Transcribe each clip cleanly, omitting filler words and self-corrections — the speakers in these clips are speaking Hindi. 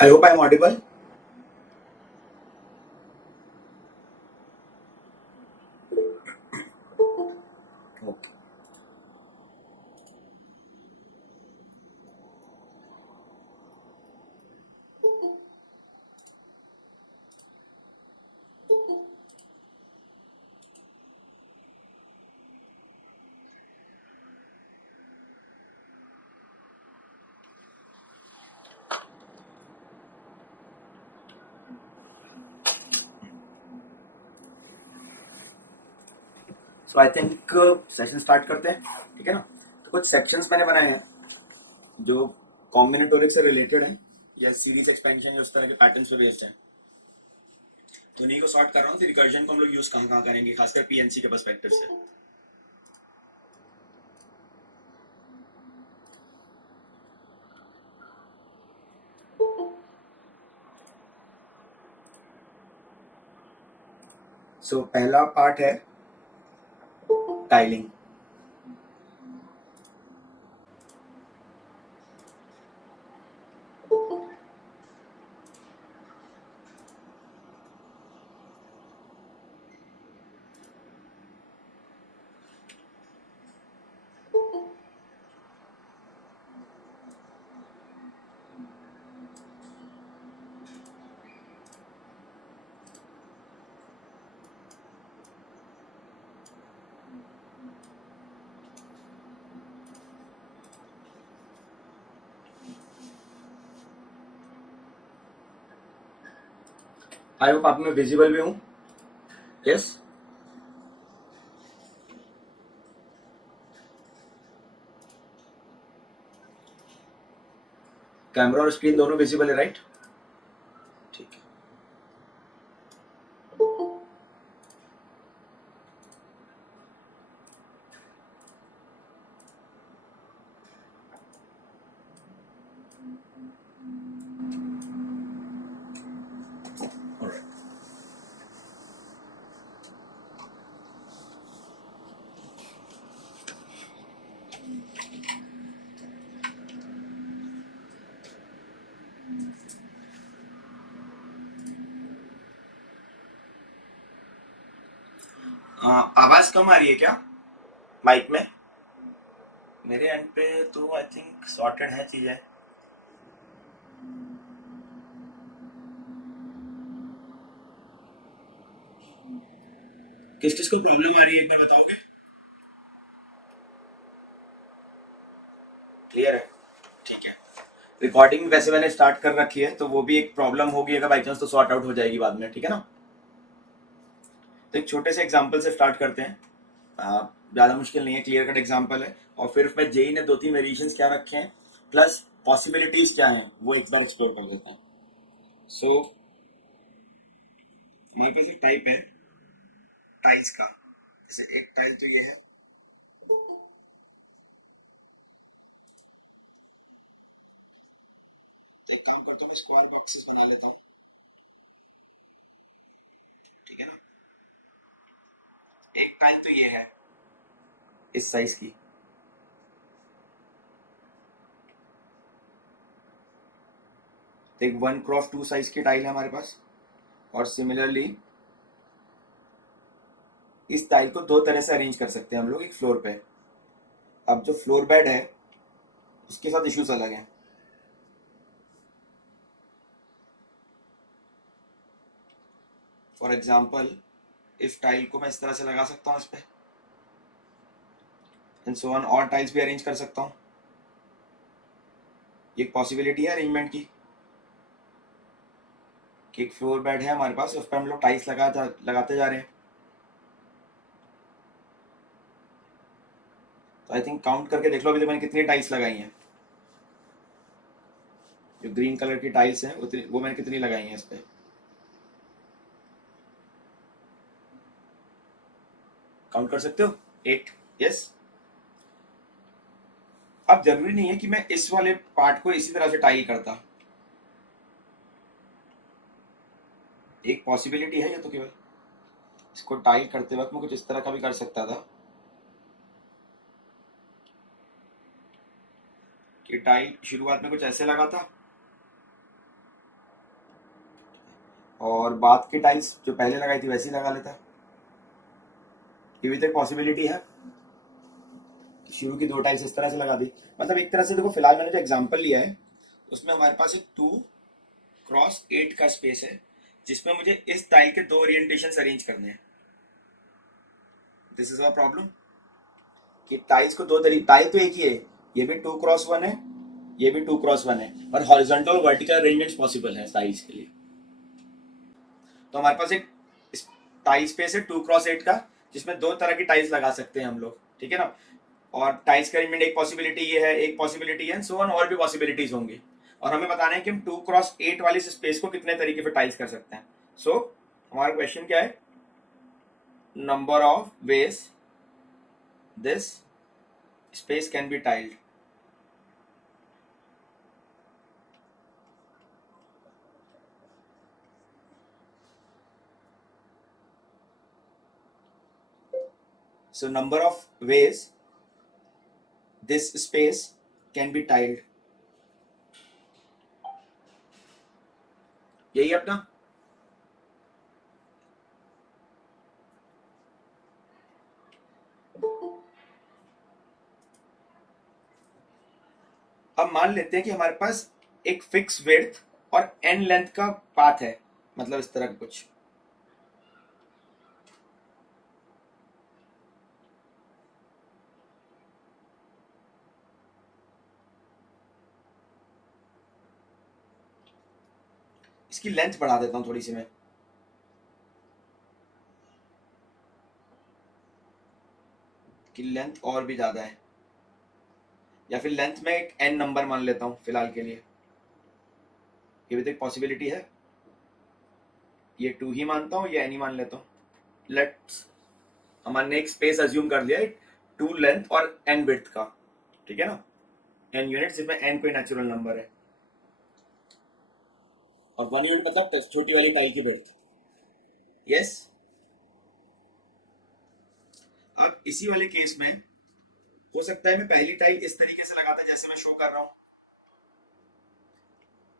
I hope I'm audible. Okay. So I think session start करते हैं, ठीक है ना। तो कुछ सेक्शंस मैंने बनाए हैं जो कॉम्बिनेटोरिक से रिलेटेड हैं या सीरीज एक्सपेंशन या उस तरह के पैटर्न पे बेस्ड हैं। तो उन्हीं को सॉर्ट कर रहा हूँ कि रिकर्जन को हम लोग यूज कहाँ कहाँ करेंगे, खासकर पीएनसी के पर्सपेक्टिव से। सो पहला पार्ट है टाइलिंग। आई होप आप में विजिबल भी हूँ। यस, कैमरा और स्क्रीन दोनों विजिबल है, राइट? ठीक है। Alright. आवाज कम आ रही है क्या माइक में? मेरे एंड पे तो आई थिंक सॉर्टेड है चीजें। किस किस को प्रॉब्लम आ रही है एक बार बताओगे? क्लियर है? ठीक है। रिकॉर्डिंग वैसे मैंने स्टार्ट कर रखी है, तो वो भी एक प्रॉब्लम होगी अगर बाई चांस, तो सॉर्ट आउट हो जाएगी बाद में, ठीक है ना। तो एक छोटे से एग्जांपल से स्टार्ट करते हैं। ज़्यादा मुश्किल नहीं है, क्लियर कट एग्जांपल है। और फिर उसमें जेई ने 2-3 वेरिएशंस क्या रखे हैं, प्लस पॉसिबिलिटीज क्या हैं, वो एक बार एक्सप्लोर कर देते हैं। सो हमारे पास एक टाइप है टाइल्स का। जैसे एक टाइल तो ये है, तो एक काम करता हूँ, मैं स्क्वायर बॉक्सेस बना लेता हूँ, ठीक है ना। एक टाइल तो ये है इस साइज की, तो एक 1x2 साइज की टाइल है हमारे पास। और सिमिलरली इस टाइल को दो तरह से अरेंज कर सकते हैं हम लोग एक फ्लोर पे। अब जो फ्लोर बेड है उसके साथ इश्यूज अलग हैं। फॉर एग्जाम्पल, इस टाइल को मैं इस तरह से लगा सकता हूँ इस पे, एंड सो ऑन, और टाइल्स भी अरेंज कर सकता हूँ। ये एक पॉसिबिलिटी है अरेंजमेंट की, कि एक फ्लोर बेड है हमारे पास, उस पर हम लोग टाइल्स लगाते जा रहे हैं। तो आई थिंक काउंट करके देख लो अभी तक मैंने कितनी टाइल्स लगाई हैं। जो ग्रीन कलर की टाइल्स हैं वो मैंने कितनी लगाई हैं इस पे। काउंट कर सकते हो? 8। यस। अब जरूरी नहीं है कि मैं इस वाले पार्ट को इसी तरह से टाइल करता। एक पॉसिबिलिटी है ये, तो केवल इसको टाइल करते वक्त मैं कुछ इस तरह का भी कर सकता था कि टाइल शुरुआत में कुछ ऐसे लगा था, और बाद की टाइल्स जो पहले लगाई थी वैसी लगा लेता। ये भी तो एक पॉसिबिलिटी है, शुरू की 2 टाइल्स इस तरह से लगा दी। मतलब एक तरह से देखो, फिलहाल मैंने जो एग्जांपल लिया है उसमें हमारे पास एक 2x8 का स्पेस है जिसमें मुझे इस टाइल के 2 ओरिएंटेशन अरेंज करने हैं। दिस इज अवर प्रॉब्लम कि टाइल्स को 2 तरीके, टाइल तो एक ही है, ये भी 2x1 है, ये भी 2x1 है, और हॉरिजॉन्टल और वर्टिकल अरेंजमेंट पॉसिबल है टाइल्स के लिए। तो हमारे पास एक टाइल स्पेस है 2x8 का जिसमें 2 तरह की टाइल्स लगा सकते हैं हम लोग, ठीक है ना। और टाइल्स का अरेंजमेंट एक पॉसिबिलिटी ये है, एक पॉसिबिलिटी है, सो ऑन, और भी पॉसिबिलिटीज होंगी। और हमें बताना है कि हम 2x8 वाली स्पेस को कितने तरीके से टाइल्स कर सकते हैं। सो हमारा क्वेश्चन क्या है, number of ways this space can be tiled. So number of ways this space can be tiled, यही अपना। अब मान लेते हैं कि हमारे पास एक फिक्स विड्थ और एन लेंथ का पाथ है, मतलब इस तरह का कुछ। इसकी लेंथ बढ़ा देता हूं थोड़ी सी मैं, कि लेंथ और भी ज्यादा है, या फिर लेंथ में एक एन नंबर मान लेता हूं फिलहाल के लिए, ये भी तो एक पॉसिबिलिटी है। ये 2 ही मानता हूं, ये एन ही मान लेता हूं। लेट्स, हमारे एक स्पेस अज्यूम कर लिया है 2 लेंथ और एन विड्थ का, ठीक है ना, एन यूनिट जिसमें एन कोई नेचुरल नंबर है, और 1 यूनिट मतलब छोटी वाली टाइल की विड्थ। यस। अब इसी वाले केस में हो सकता है मैं पहली टाइल इस तरीके से लगाता जैसे मैं शो कर रहा हूं।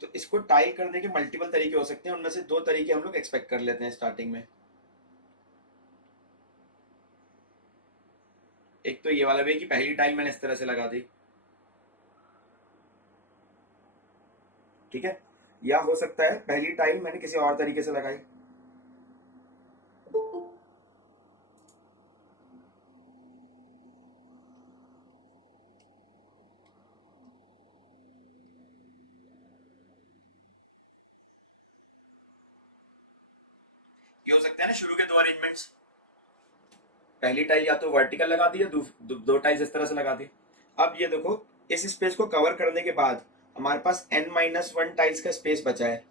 तो इसको टाइल करने के मल्टीपल तरीके हो सकते हैं, उनमें से 2 तरीके हम लोग एक्सपेक्ट कर लेते हैं स्टार्टिंग में। एक तो ये वाला वे कि पहली टाइल मैंने इस तरह से लगा दी, ठीक है, या हो सकता है पहली टाइल मैंने किसी और तरीके से लगाई। ये हो सकता है ना शुरू के 2 अरेंजमेंट्स, पहली टाइल या तो वर्टिकल लगा दी या 2 टाइल्स इस तरह से लगा दी। अब ये देखो, इस स्पेस को कवर करने के बाद हमारे पास n-1 टाइल्स का स्पेस बचा है,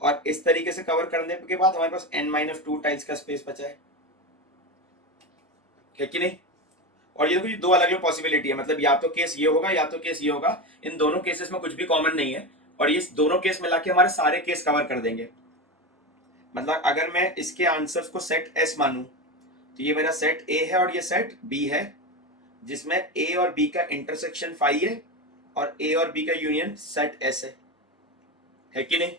और इस तरीके से कवर करने के बाद हमारे पास n-2 टाइल्स का स्पेस बचा है कि नहीं। और ये देखो, ये 2 अलग अलग पॉसिबिलिटी है, मतलब या तो केस ये होगा या तो केस ये होगा, इन दोनों केसेस में कुछ भी कॉमन नहीं है, और ये दोनों केस मिला के हमारे सारे केस कवर कर देंगे। मतलब अगर मैं इसके आंसर्स को सेट एस मानूं, तो ये मेरा सेट ए है और ये सेट बी है, जिसमें ए और बी का इंटरसेक्शन फाई है, और ए और बी का यूनियन सेट एस है कि नहीं।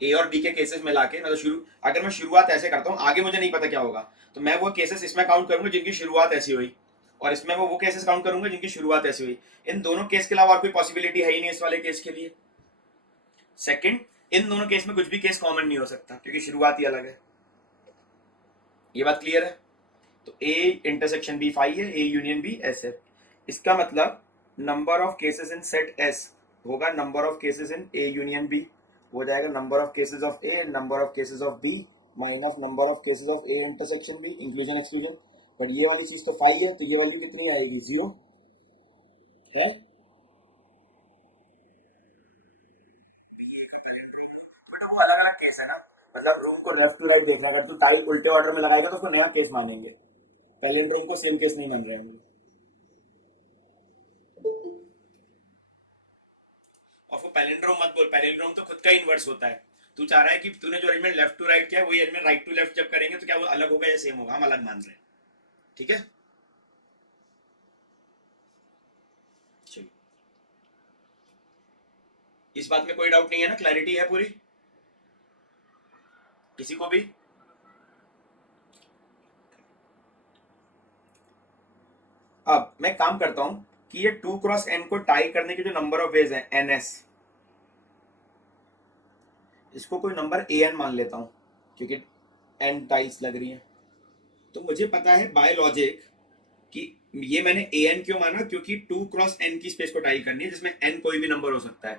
ए और बी के केसेस मिला के, मतलब शुरू, अगर मैं शुरुआत ऐसे करता हूँ, आगे मुझे नहीं पता क्या होगा, तो मैं वो केसेस इसमें काउंट करूंगा जिनकी शुरुआत ऐसी हुई, और इसमें वो केसेस काउंट करूंगा जिनकी शुरुआत ऐसी हुई। इन दोनों केस के अलावा और कोई पॉसिबिलिटी है ही नहीं इस वाले केस के लिए। सेकंड, इन दोनों केस में कुछ भी केस कॉमन नहीं हो सकता क्योंकि शुरुआत ही अलग है। ये बात क्लियर है। तो ए इंटरसेक्शन बी फाई है, ए यूनियन बी एस है। इसका मतलब number of cases in set S होगा number of cases in A union B, हो जाएगा number of cases of A number of cases of B minus number of cases of A intersection B, inclusion exclusion. पर ये वाली चीज तो फाई है, तो ये वाली कितनी आएगी, 0 है। बट वो अलग अलग केस है ना, मतलब रूम को लेफ्ट टू राइट देखना, अगर तू टाइल उल्टे ऑर्डर में लगाएगा तो उसको नया केस मानेंगे, पैलिंड्रोम को सेम केस नहीं मान रहे हैं। और वो पैलिंड्रोम मत बोल, पैलिंड्रोम तो खुद का इन्वर्स होता है। तू चाह रहा है कि तूने जो अरेंजमेंट लेफ्ट टू राइट किया है वही अरेंजमेंट राइट टू लेफ्ट जब करेंगे तो क्या वो अलग होगा या सेम होगा, हम अलग मान रहे हैं, ठीक है। चलिए, इस बात में कोई डाउट नहीं है ना, क्लैरिटी है पूरी। किसी को भी? अब मैं काम करता हूं कि ये 2 क्रॉस n को टाई करने के जो नंबर ऑफ वेज है ns, इसको कोई नंबर an मान लेता हूं क्योंकि n टाइज लग रही है। तो मुझे पता है बाय लॉजिक कि ये मैंने an क्यों माना, क्योंकि 2 क्रॉस n की स्पेस को टाई करनी है जिसमें n कोई भी नंबर हो सकता है।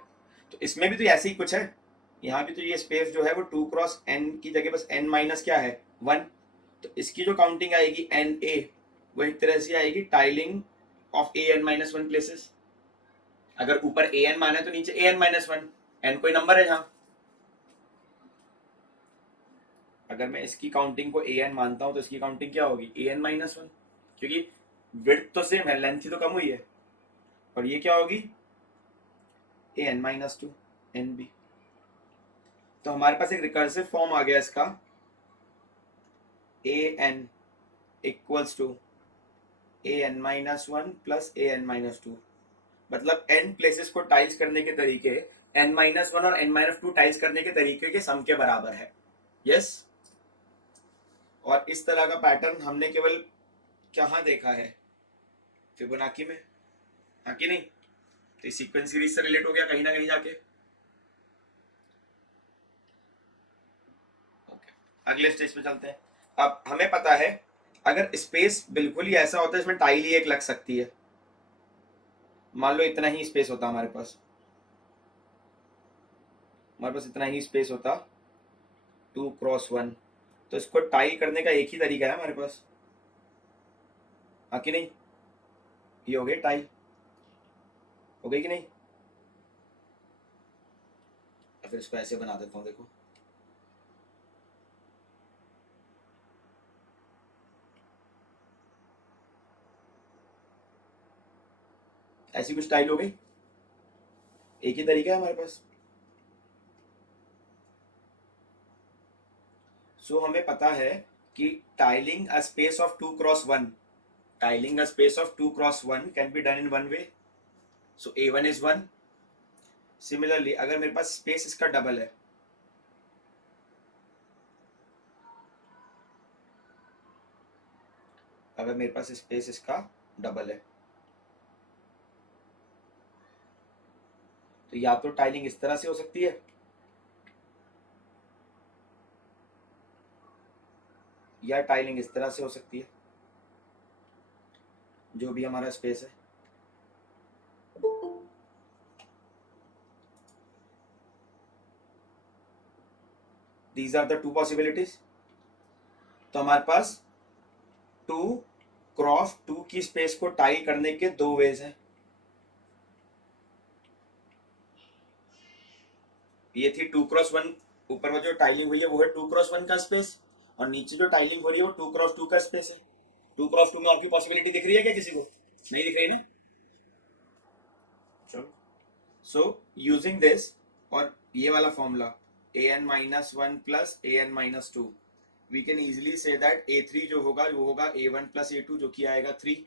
तो इसमें भी तो ऐसे ही कुछ है, यहाँ भी तो ये स्पेस जो है वो 2 क्रॉस n की जगह बस n माइनस क्या है 1। तो इसकी जो काउंटिंग आएगी एन ए, वो एक तरह से आएगी tiling of a N minus one places. अगर ऊपर ए एन माना है तो नीचे a N minus one, n कोई नंबर है यहाँ। अगर मैं इसकी काउंटिंग को ए एन मानता हूं तो इसकी काउंटिंग क्या होगी ए एन माइनस वन, क्योंकि विड्थ तो सेम है, लेंथ ही तो कम हुई है। और ये क्या होगी A N minus two N B. तो हमारे पास एक रिकर्सिव फॉर्म आ गया इसका, A N equals to A N minus one plus A N minus two. मतलब n प्लेसेस को टाइल्स करने के तरीके n माइनस वन और n माइनस टू टाइल्स करने के तरीके के सम के बराबर है। यस, और इस तरह का पैटर्न हमने केवल कहाँ देखा है, फिबोनाची में, हाँ कि नहीं? तो सीक्वेंस सीरीज से रिलेट हो गया कहीं ना कहीं जाके। ओके, अगले स्टेज पे चलते हैं। अब हमें पता है अगर स्पेस बिल्कुल ही ऐसा होता है इसमें टाइल ही एक लग सकती है, मान लो इतना ही स्पेस होता हमारे पास इतना ही स्पेस होता 2 क्रॉस 1, तो इसको टाई करने का एक ही तरीका है हमारे पास, हाँ कि नहीं? ये हो गई टाई, हो गई कि नहीं? फिर इसको ऐसे बना देता हूँ, देखो ऐसी कुछ टाइल हो गई, एक ही तरीका है हमारे पास। सो हमें पता है कि tiling a space of 2 cross 1, tiling a space of 2 cross 1 can be done in one way. So A1 is 1। Similarly अगर मेरे पास स्पेस इसका डबल है, अगर मेरे पास स्पेस इसका डबल है, तो या तो टाइलिंग इस तरह से हो सकती है, या टाइलिंग इस तरह से हो सकती है, जो भी हमारा स्पेस है। These are the two possibilities. तो हमारे पास 2 क्रॉस 2 की स्पेस को टाई करने के दो वेज हैं। ये थी 2 क्रॉस 1, ऊपर में जो टाइलिंग हुई है वो है 2 क्रॉस 1 का स्पेस, और नीचे जो टाइलिंग हो रही है वो 2 क्रॉस 2 का स्पेस है। 2 क्रॉस 2 में आपकी पॉसिबिलिटी दिख रही है क्या किसी को? नहीं दिख रही ना? चलो, सो यूजिंग दिस और ये वाला formula a N minus one plus A N minus two, we can easily say that A3 जो होगा वो होगा A1 प्लस A2 जो कि आएगा 3,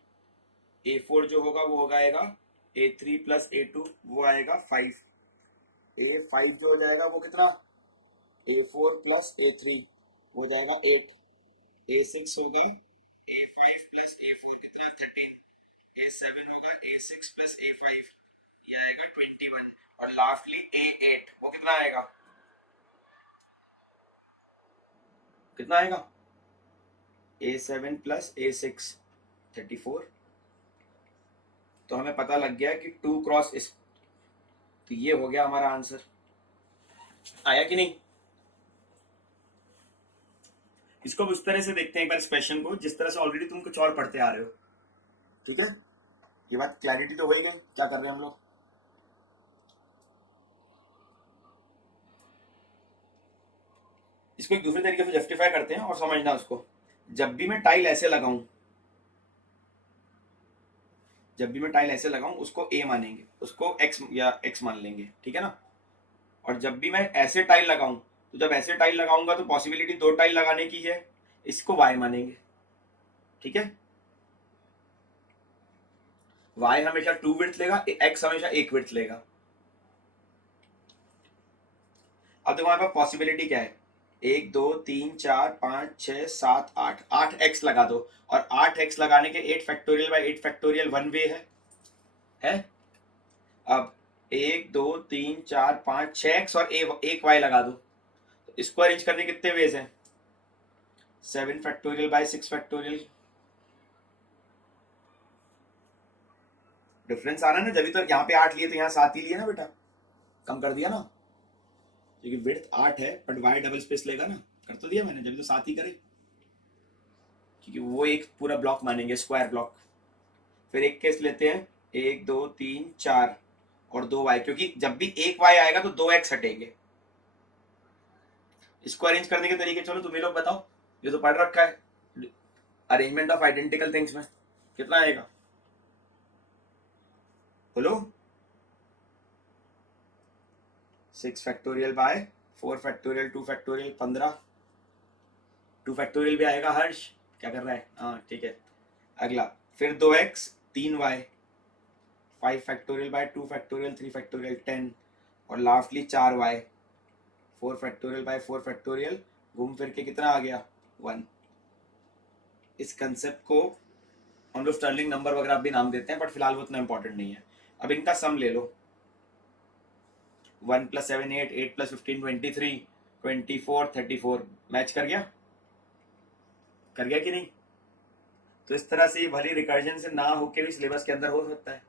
A4 जो होगा वो होगा आएगा A3 प्लस A2 वो आएगा 5, A5 जो हो जाएगा वो कितना A4 प्लस A3 हो जाएगा 8, A6 होगा A5 प्लस A4 कितना 13, A7 होगा A6 प्लस A5 ये आएगा 21, और लास्टली A8 वो कितना आएगा, कितना आएगा A7 प्लस A6 34। तो हमें पता लग गया कि 2 क्रॉस इस, तो ये हो गया हमारा आंसर। आया कि नहीं? इसको उस तरह से देखते हैं एक बार इस क्वेश्चन को जिस तरह से ऑलरेडी तुम कुछ और पढ़ते आ रहे हो, ठीक है? ये बात क्लैरिटी तो हो ही गई क्या कर रहे हैं हम लोग। इसको एक दूसरे तरीके से जस्टिफाई करते हैं और समझना उसको। जब भी मैं टाइल ऐसे लगाऊं, जब भी मैं टाइल ऐसे लगाऊं उसको ए मानेंगे, उसको एक्स या एक्स मान लेंगे, ठीक है ना? और जब भी मैं ऐसे टाइल लगाऊं, तो जब ऐसे टाइल लगाऊंगा तो पॉसिबिलिटी दो टाइल लगाने की है, इसको वाई मानेंगे, ठीक है? वाई हमेशा 2 विड्थ लेगा, एक्स हमेशा 1 विड्थ लेगा। अब देखो हमारे पास पॉसिबिलिटी क्या है, 1 2 3 4 5 6 7 8, 8x लगा दो। और 8x लगाने के 8 factorial by 8 factorial one way है। अब 1 2 3 4 5 6x और एक y लगा दो। तो इसको अरेंज करने के कितने वेज हैं? 7 फैक्टोरियल बाई 6 फैक्टोरियल। डिफरेंस आ रहा है ना, जब तो यहाँ पे 8 लिए तो यहाँ 7 ही लिए ना बेटा, कम कर दिया ना, क्योंकि विड्थ 8 है बट y डबल स्पेस लेगा ना, कर तो दिया मैंने, जब तो 7 ही करे, क्योंकि वो एक पूरा ब्लॉक मानेंगे, स्क्वायर ब्लॉक। फिर एक केस लेते हैं, 1 2 3 4 और 2y, क्योंकि जब भी एक y आएगा तो 2x हटेंगे। इसको अरेंज करने के तरीके चलो तुम्हें लोग बताओ, ये तो पढ़ रखा है अरेंजमेंट ऑफ आइडेंटिकल थिंग्स में। कितना आएगा बोलो? 6 factorial by 4 factorial 2 factorial 15। 2 factorial भी आएगा हर्ष, क्या कर रहा है? हाँ ठीक है। अगला फिर 2x 3y 5 factorial by 2 factorial 3 factorial 10 और lastly 4y 4 factorial by 4 factorial, घूम फिर के कितना आ गया? 1। इस कंसेप्ट को हम लोग स्टर्लिंग नंबर वगैरह भी नाम देते हैं, बट फिलहाल वो उतना इंपॉर्टेंट नहीं है। अब इनका सम ले लो, 1 + 7 8, 8 + 15 23, 24 34। मैच कर गया? कर गया कि नहीं? तो इस तरह से भली रिकर्जन से ना होके भी सिलेबस के अंदर हो सकता है।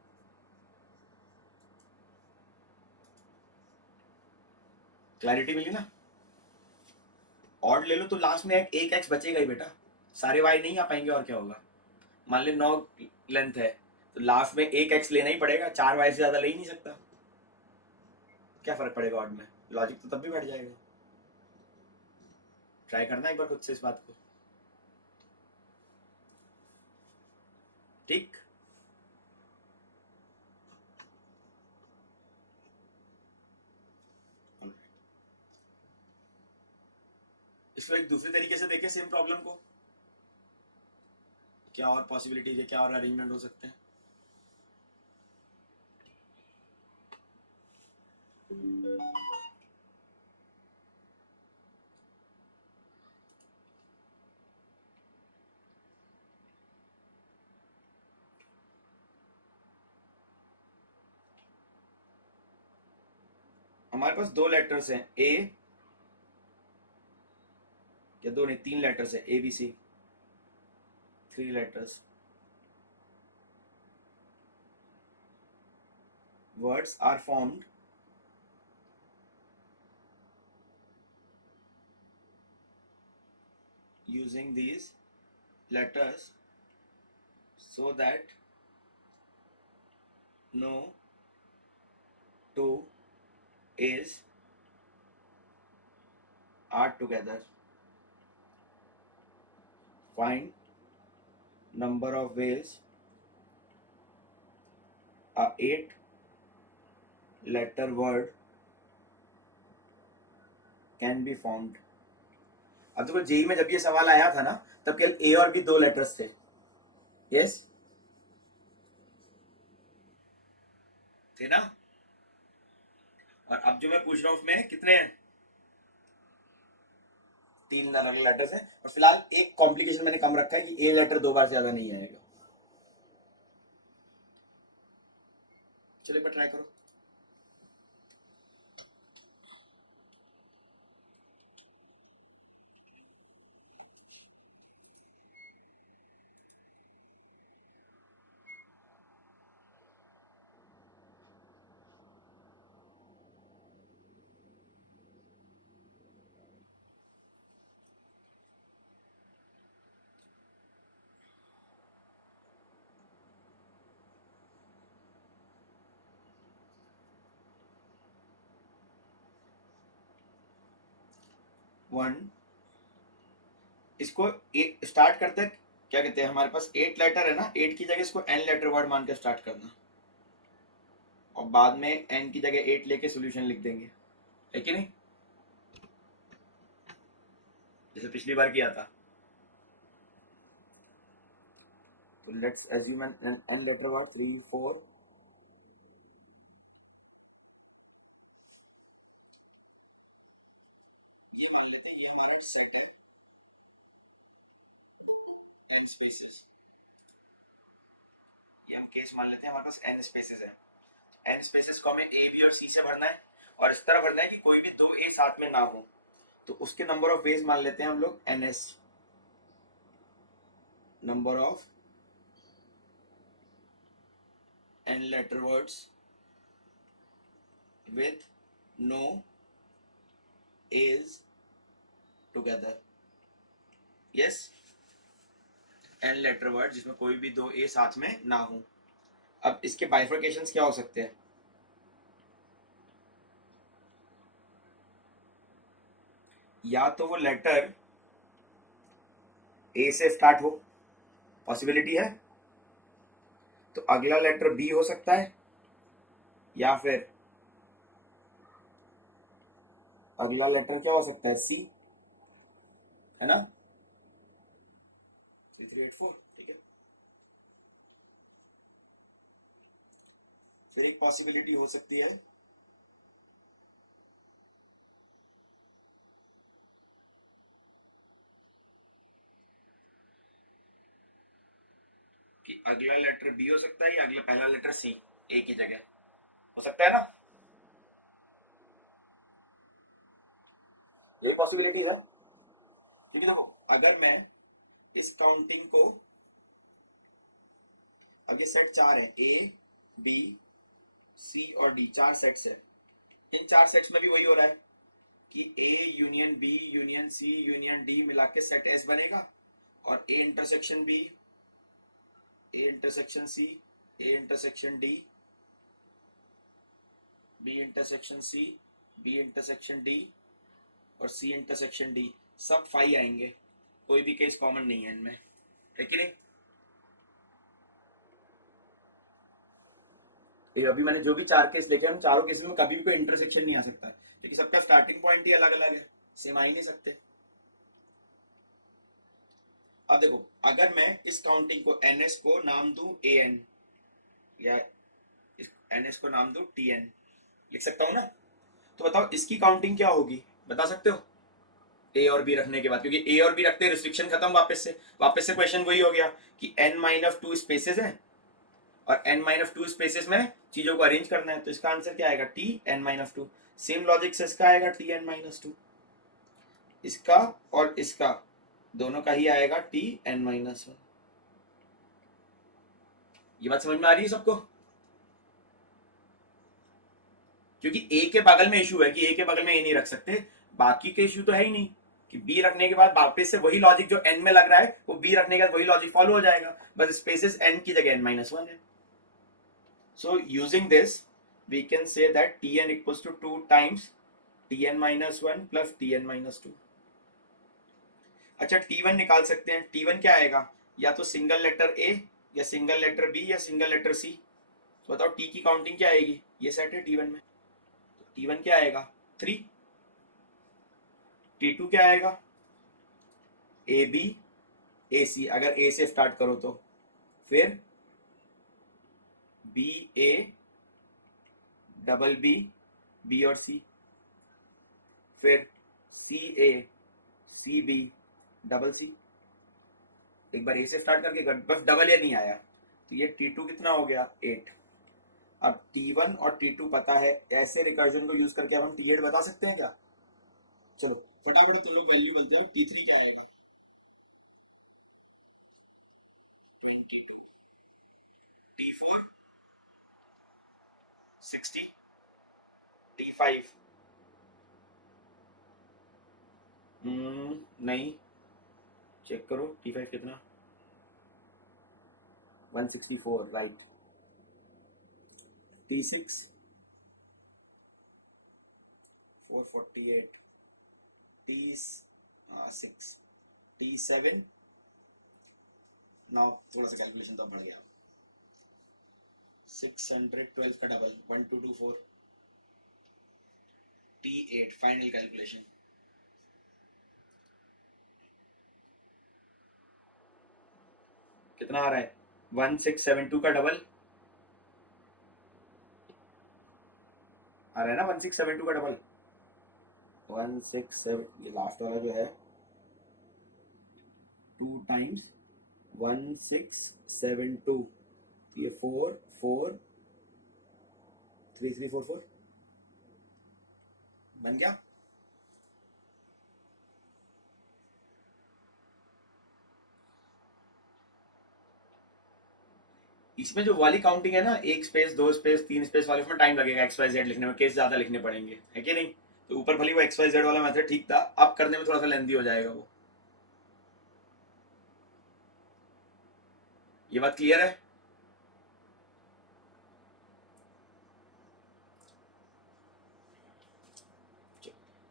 क्लैरिटी मिली ना? ऑड ले लो तो लास्ट में एक एक्स बचेगा ही बेटा, सारे वाई नहीं आ पाएंगे, और क्या होगा? मान ले 9 लेंथ है तो लास्ट में एक एक्स लेना ही पड़ेगा, 4 वाई से ज्यादा ले ही नहीं सकता। क्या फर्क पड़ेगा ऑड में? लॉजिक तो तब भी बैठ जाएगा। ट्राई करना एक बार खुद से इस बात को, ठीक? इसको एक दूसरे तरीके से देखें सेम प्रॉब्लम को, क्या और पॉसिबिलिटीज है, क्या और अरेंजमेंट हो सकते हैं। हमारे पास दो लेटर्स हैं ए, या दो नहीं 3 लेटर्स है A B C, 3 letters. Words are formed using these letters so that no two is are together. Find number of ways a 8 letter word can be formed. अब देखो जेई में जब ये सवाल आया था ना, तब केवल ए और बी 2 लेटर्स थे। यस थे ना? और अब जो मैं पूछ रहा हूं उसमें कितने हैं? 3 अलग लेटर्स हैं, और फिलहाल एक कॉम्प्लिकेशन मैंने कम रखा है कि ए लेटर 2 बार से ज्यादा नहीं आएगा। चलिए पर ट्राई करो। वन, इसको स्टार्ट करते हैं, क्या कहते हैं, हमारे पास 8 लेटर है ना, 8 की जगह इसको n लेटर वर्ड मान के स्टार्ट करना, और बाद में n की जगह 8 लेके सॉल्यूशन लिख देंगे, है कि नहीं? जैसे पिछली बार किया था। तो let's assume n letter word 3 4। Set n spaces, ये हम केस मान लेते हैं, हमारे पास n स्पेसेस है। n स्पेसेस को हमें a b और c से भरना है, और इस तरह भरना है कि कोई भी दो a साथ में ना हो, तो उसके नंबर ऑफ वेज मान लेते हैं हम लोग ns, number of n letter words with no a's together, yes, n letter word जिसमें कोई भी दो a साथ में ना हो। अब इसके बाइफर्केशंस क्या हो सकते हैं? या तो वो लेटर a से स्टार्ट हो, पॉसिबिलिटी है, तो अगला लेटर b हो सकता है, या फिर अगला लेटर क्या हो सकता है, c, है ना, 3384, ठीक है। फिर एक पॉसिबिलिटी हो सकती है कि अगला लेटर बी हो सकता है, या अगला पहला लेटर सी ए की जगह हो सकता है ना, यही पॉसिबिलिटी है। ठीक है, देखो अगर मैं इस काउंटिंग को, अब ये सेट चार है, ए बी सी और डी, चार सेट्स है, इन चार सेट्स में भी वही हो रहा है कि A union B union C union D मिला के सेट एस बनेगा, और A intersection B, A intersection C, A intersection D, B intersection C, B intersection D, और सी इंटरसेक्शन डी, सब फाइव आएंगे, कोई भी केस कॉमन नहीं है इनमें, है कि नहीं? ये अभी मैंने जो भी चार केस लेके आए, उन चारों केस में कभी भी कोई इंटरसेक्शन नहीं आ सकता है, क्योंकि सबका स्टार्टिंग पॉइंट ही अलग अलग है, सेम आ ही नहीं सकते। अब देखो, अगर मैं इस काउंटिंग को ns को नाम दूं an, या इस ns को नाम दूं tn, लिख सकता हूं ना? तो बताओ इसकी काउंटिंग क्या होगी, बता सकते हो? ए और बी रखने के बाद, क्योंकि ए और बी रखते रिस्ट्रिक्शन खत्म, वापस से क्वेश्चन वही हो गया कि n-2 स्पेसेस है, और n-2 स्पेसेस में चीजों को अरेंज करना है, तो इसका आंसर क्या आएगा, tn-2। सेम लॉजिक से इसका आएगा tn-2, इसका और इसका दोनों का ही आएगा tn-1। ये बात समझ में आ रही है सबको? क्योंकि ए के बगल में इशू है कि ए के बगल में ए नहीं रख सकते, बाकी के इशू तो है ही नहीं, कि बी रखने के बाद वापस से वही लॉजिक जो एन में लग रहा है, वो बी रखने के बाद वही लॉजिक फॉलो हो जाएगा, बस स्पेसेस एन की जगह n-1 है। So using this we can say that tn equals to 2 times tn-1 plus tn-2। अच्छा, t1 निकाल सकते हैं, t1 क्या आएगा, या तो सिंगल लेटर ए, या सिंगल लेटर बी, या सिंगल लेटर सी। तो बताओ टी की काउंटिंग क्या आएगी, ये सेट है t1 में, तो t1 क्या आएगा 3, t2 क्या आएगा ए बी ए सी, अगर ए से स्टार्ट करो तो, फिर B A double B, B और सी, फिर सी ए सी बी डबल सी। एक बार ए से स्टार्ट करके बस डबल ए नहीं आया, तो ये T2 कितना हो गया 8। अब T1 और T2 पता है, ऐसे रिकर्जन को यूज करके अब हम T8 बता सकते हैं क्या? चलो फटाफट तुम लोग वैल्यू बोलते हो, T3 क्या आएगा 22, T4 60, T5 नहीं, चेक करो T5 कितना, 164, right. T6 448, T6, T7, now थोड़ा सा कैलकुलेशन तो बढ़ गया, 612 का डबल 1224, T8 फाइनल कैलकुलेशन कितना आ रहा है, 1672 का डबल आ रहा है ना, 1672 का डबल 167, ये लास्ट वाला जो है 2 टाइम्स 1672, ये 4 4 3344 बन गया। इसमें जो वाली काउंटिंग है ना, 1 स्पेस 2 स्पेस 3 स्पेस वाले, उसमें टाइम लगेगा एक्स वाई जेड लिखने में, केस ज्यादा लिखने पड़ेंगे, है कि नहीं? तो ऊपर भले वो एक्स वाई जेड वाला मेथड ठीक था, अब करने में थोड़ा सा लेंदी हो जाएगा वो। ये बात क्लियर है?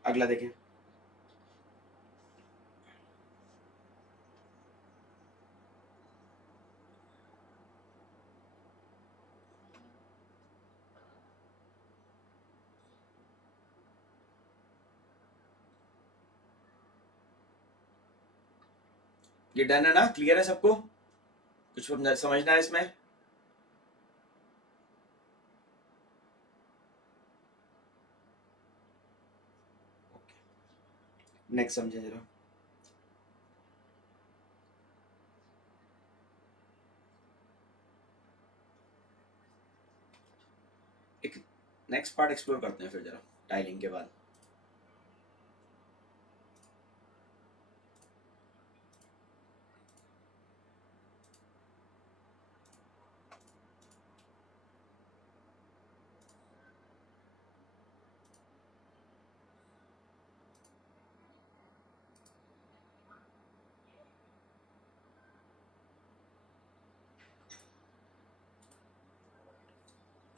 अगला देखें। ये डन है ना? क्लियर है सबको? कुछ समझना है इसमें? नेक्स्ट समझे जरा। एक नेक्स्ट पार्ट एक्सप्लोर करते हैं फिर जरा टाइलिंग के बाद।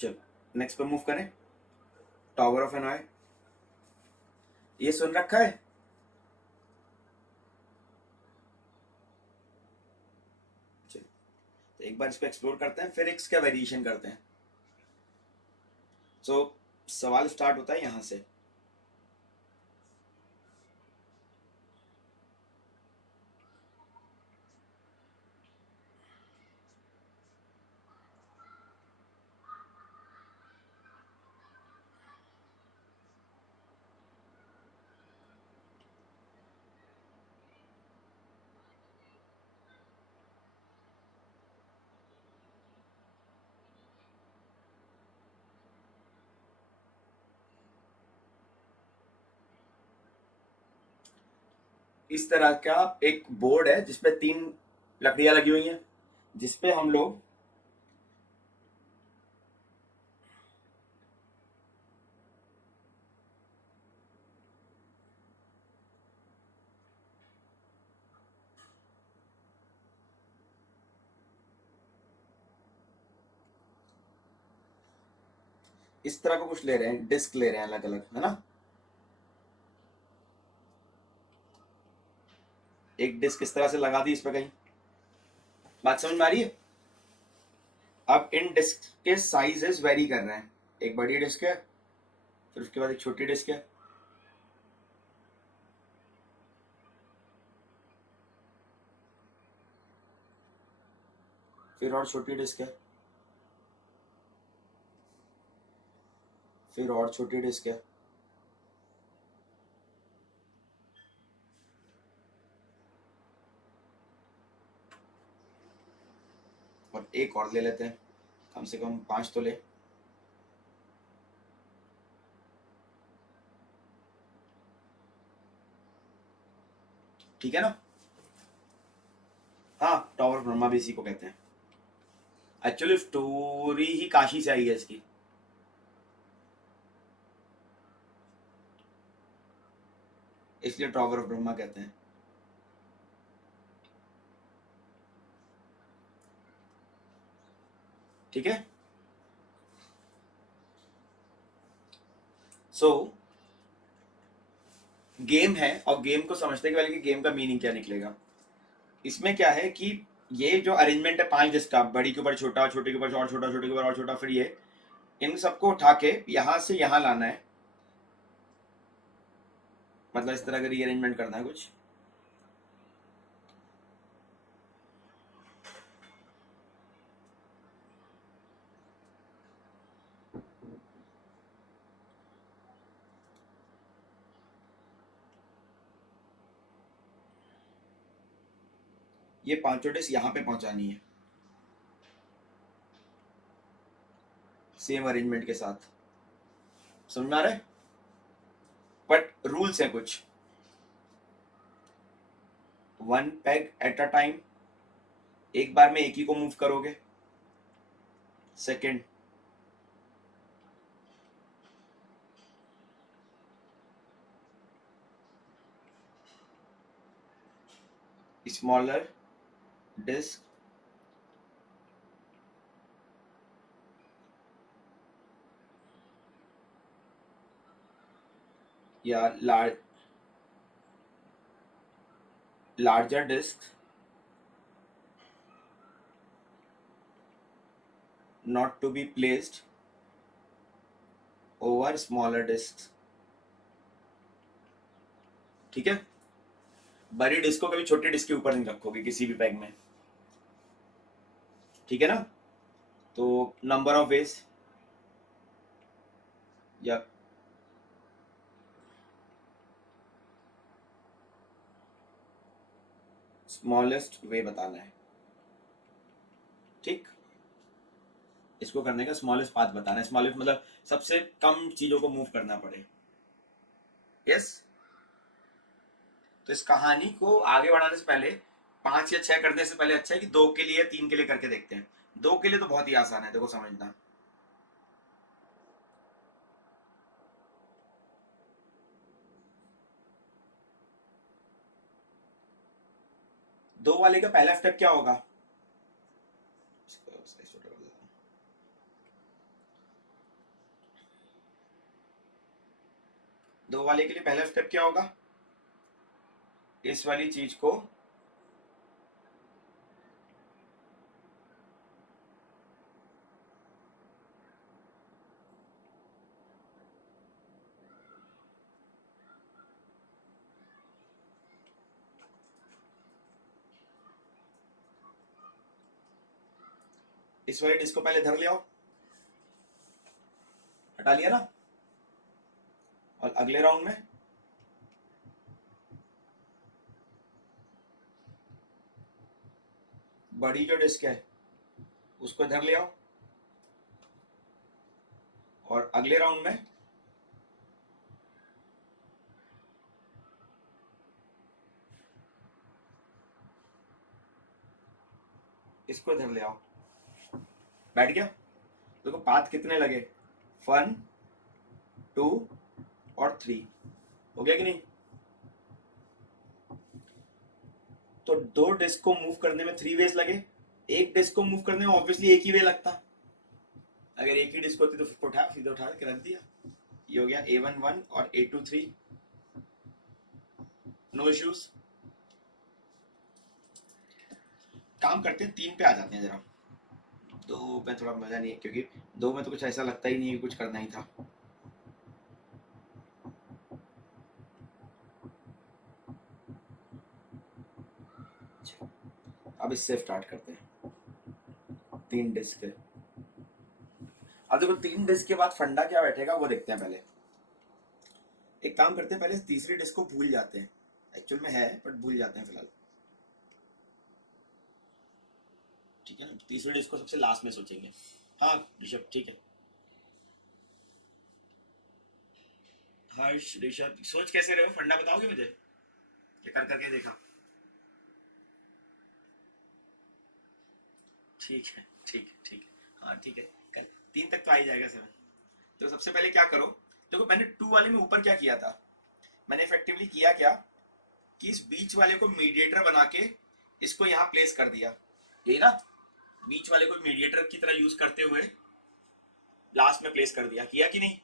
चलो नेक्स्ट पे मूव करें। टावर ऑफ एनॉय, ये सुन रखा है? चलो तो एक बार इसको एक्सप्लोर करते हैं, फिर इसका वेरिएशन करते हैं। सो सवाल स्टार्ट होता है यहां से। इस तरह का एक बोर्ड है जिसपे 3 लकड़ियां लगी हुई हैं, जिसपे हम लोग इस तरह का कुछ ले रहे हैं, डिस्क ले रहे हैं अलग अलग, है ना? एक डिस्क इस तरह से लगा दी इस पर, कहीं बात समझ में आ रही है? अब इन डिस्क के साइजेस वेरी कर रहे हैं। एक बड़ी डिस्क है, फिर उसके बाद एक छोटी डिस्क है, फिर और छोटी डिस्क है, फिर और छोटी डिस्क है, और एक और ले लेते हैं, कम से कम 5 तो ले। ठीक है ना? हाँ, टावर ऑफ ब्रह्मा भी इसी को कहते हैं। एक्चुअली स्टोरी ही काशी से आई है इसकी, इसलिए टावर ऑफ ब्रह्मा कहते हैं। ठीक है? सो गेम है, और गेम को समझते के पहले कि गेम का मीनिंग क्या निकलेगा। इसमें क्या है कि ये जो अरेंजमेंट है 5 डिस्क का, बड़ी के ऊपर छोटा, छोटे के ऊपर और छोटा, छोटे के ऊपर और छोटा, फिर ये इन सबको उठा के यहां से यहां लाना है, मतलब इस तरह का रीअरेंजमेंट करना है कुछ। ये पांचों डिस्क यहाँ पे पहुंचानी है सेम अरेंजमेंट के साथ। समझ में आ रहा है? बट रूल्स है कुछ। 1 पेग एट अ टाइम, एक बार में एक ही को मूव करोगे। सेकंड, स्मॉलर डिस्क या larger discs not to be placed over smaller discs। ठीक है? बड़ी डिस्क को कभी छोटी डिस्क के ऊपर नहीं रखोगे किसी भी बैग में। ठीक है ना? तो नंबर ऑफ वेज या स्मॉलेस्ट वे बताना है। ठीक, इसको करने का स्मॉलेस्ट पाथ बताना है। स्मॉलेस्ट मतलब सबसे कम चीजों को मूव करना पड़े। यस। तो इस कहानी को आगे बढ़ाने से पहले 5 या 6 करने से पहले अच्छा है कि 2 के लिए 3 के लिए करके देखते हैं। 2 के लिए तो बहुत ही आसान है, देखो समझना। दो वाले का पहला स्टेप क्या होगा? दो वाले के लिए पहला स्टेप क्या होगा? इस वाली चीज को इस वाले डिस्क को पहले धर ले आओ, हटा लिया ना। और अगले राउंड में बड़ी जो डिस्क है उसको धर ले आओ, और अगले राउंड में इसको धर ले आओ। बैठ गया? देखो पाथ कितने लगे? 1 2 और 3। हो गया कि नहीं? तो दो डिस्क को मूव करने में 3 वेज लगे, एक डिस्क को मूव करने में ऑब्वियसली एक ही वे लगता। अगर एक ही डिस्क होती तो फिर उठा सीधा उठा के रख दिया। ये हो गया A1 1 और A2 3। No issues. काम करते हैं 3 पे आ जाते हैं जरा। दो में थोड़ा मजा नहीं है क्योंकि दो में तो कुछ ऐसा लगता ही नहीं है, कुछ करना ही था। अब इससे स्टार्ट करते हैं 3 डिस्क। अब देखो 3 डिस्क के बाद फंडा क्या बैठेगा वो देखते हैं पहले। एक काम करते हैं, पहले तीसरी डिस्क को भूल जाते हैं। एक्चुअल में है बट भूल जाते हैं फिलहाल। ठीक है ना? तीसरी डिस्क को सबसे लास्ट में सोचेंगे। हाँ ऋषभ ठीक है। हर्ष ऋषभ सोच कैसे रहे हो, फंडा बताओगे मुझे? क्या कर करके देखा? ठीक है ठीक है ठीक है, हाँ ठीक है। कल 3 तक तो आ ही जाएगा 7। तो सबसे पहले क्या करो, देखो मैंने 2 वाले में ऊपर क्या किया था, मैंने इफेक्टिवली किया क्या कि इस बीच वाले को मीडिएटर बना के इसको यहाँ प्लेस कर दिया। यही ना? बीच वाले को मीडिएटर की तरह यूज करते हुए लास्ट में प्लेस कर दिया, किया कि नहीं?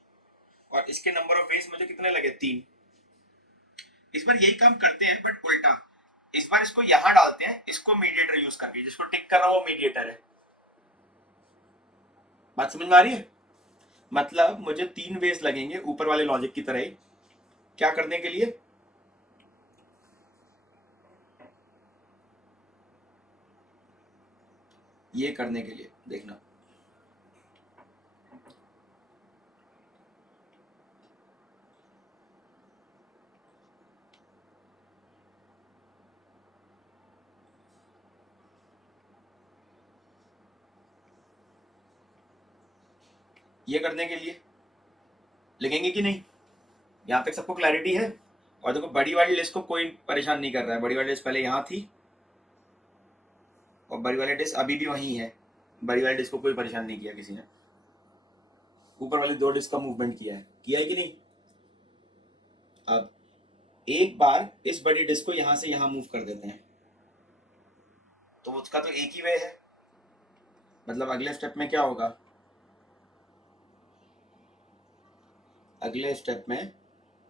और इसके नंबर ऑफ वेज मुझे कितने लगे? 3। इस बार यही काम करते हैं बट उल्टा। इस बार इसको यहां डालते हैं, इसको मीडिएटर यूज करके, जिसको टिक कर रहा हूं वो मीडिएटर है। बात समझ में आ रही है? मतलब मुझे 3 वेज लगेंगे ऊपर वाले लॉजिक की तरह ही। क्या करने के लिए? ये करने के लिए देखना। ये करने के लिए लिखेंगे कि नहीं? यहाँ तक सबको क्लैरिटी है? और देखो बड़ी वाली लिस्ट को कोई परेशान नहीं कर रहा है, बड़ी वाली लिस्ट पहले यहाँ थी और बड़ी वाली डिस्क अभी भी वहीं है, बड़ी वाली डिस्क को कोई परेशान नहीं किया किसी ने, ऊपर वाली दो डिस्क का मूवमेंट किया है कि नहीं? अब एक बार इस बड़ी डिस्क को यहां से यहां मूव कर देते हैं, तो उसका तो एक ही वे है, मतलब अगले स्टेप में क्या होगा, अगले स्टेप में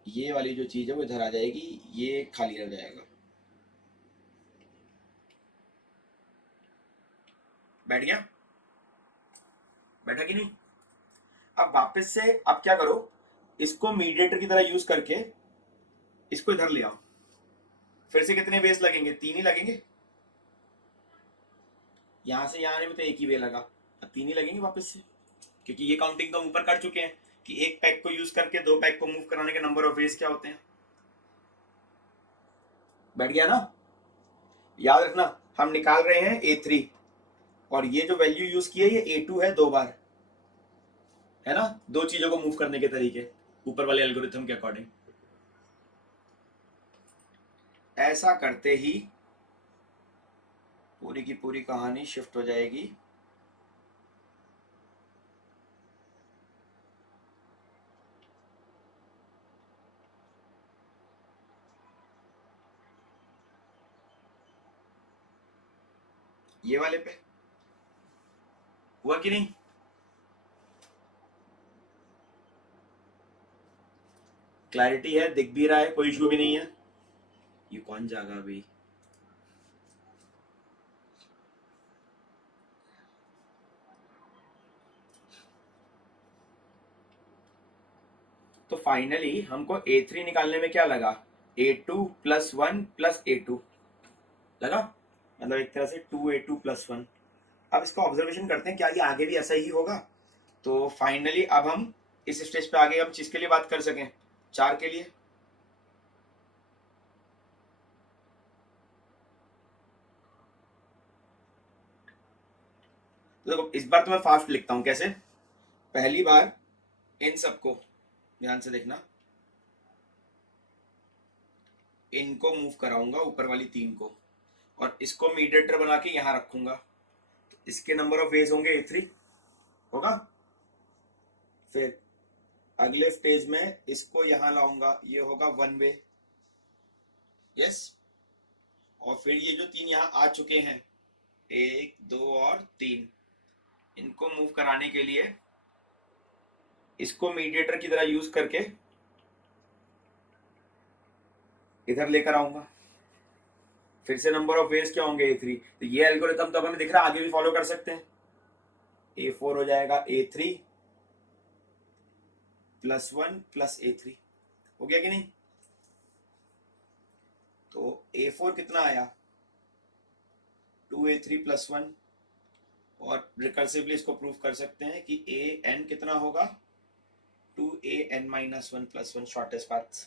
ये वाली जो चीज है वो इधर आ जाएगी, ये खाली रह जाएगा। बैठ गया? बैठा कि नहीं? अब वापस से अब क्या करो, इसको मीडिएटर की तरह यूज करके इसको इधर ले आओ। फिर से कितने वेज लगेंगे? 3 ही लगेंगे। यहां से यहां आने में तो एक ही वे लगा, अब 3 ही लगेंगे वापस से, क्योंकि ये काउंटिंग तो हम ऊपर कर चुके हैं कि एक पैक को यूज करके दो पैक को मूव कराने के नंबर ऑफ वेज क्या होते हैं। बैठ गया ना? याद रखना हम निकाल रहे हैं A3 और ये जो वैल्यू यूज की है ये A2 है 2 बार, है ना? दो चीजों को मूव करने के तरीके ऊपर वाले एल्गोरिथम के अकॉर्डिंग। ऐसा करते ही पूरी की पूरी कहानी शिफ्ट हो जाएगी ये वाले पे। हुआ कि नहीं? क्लैरिटी है, दिख भी रहा है, कोई इशू भी नहीं है। ये कौन जागा अभी? तो फाइनली हमको A3 निकालने में क्या लगा, A2 प्लस 1 प्लस A2 लगा, मतलब एक तरह से 2A2 प्लस 1। अब इसका ऑब्जर्वेशन करते हैं क्या ये आगे भी ऐसा ही होगा। तो फाइनली अब हम इस स्टेज पे आगे हम चीज के लिए बात कर सकें, 4 के लिए। तो देखो इस बार तो मैं फास्ट लिखता हूं, कैसे? पहली बार इन सबको ध्यान से देखना, इनको मूव कराऊंगा ऊपर वाली 3 को और इसको मीडिएटर बना के यहां रखूंगा, तो इसके नंबर ऑफ वेज होंगे A3 होगा। फिर अगले स्टेज में इसको यहां लाऊंगा, ये होगा 1 वे, यस। और फिर ये जो 3 यहां आ चुके हैं 1 2 और 3, इनको मूव कराने के लिए इसको मीडिएटर की तरह यूज करके इधर लेकर आऊंगा। फिर से नंबर ऑफ वेज क्या होंगे A3, तो ये एल्गोरिथम तो हमें दिख रहा है आगे भी फॉलो कर सकते हैं। A4 हो जाएगा A3 प्लस 1 प्लस A3, हो गया कि नहीं? तो A4 कितना आया, 2A3 प्लस 1, और रिकर्सिवली इसको प्रूव कर सकते हैं कि AN कितना होगा, 2AN minus 1 plus 1, shortest path.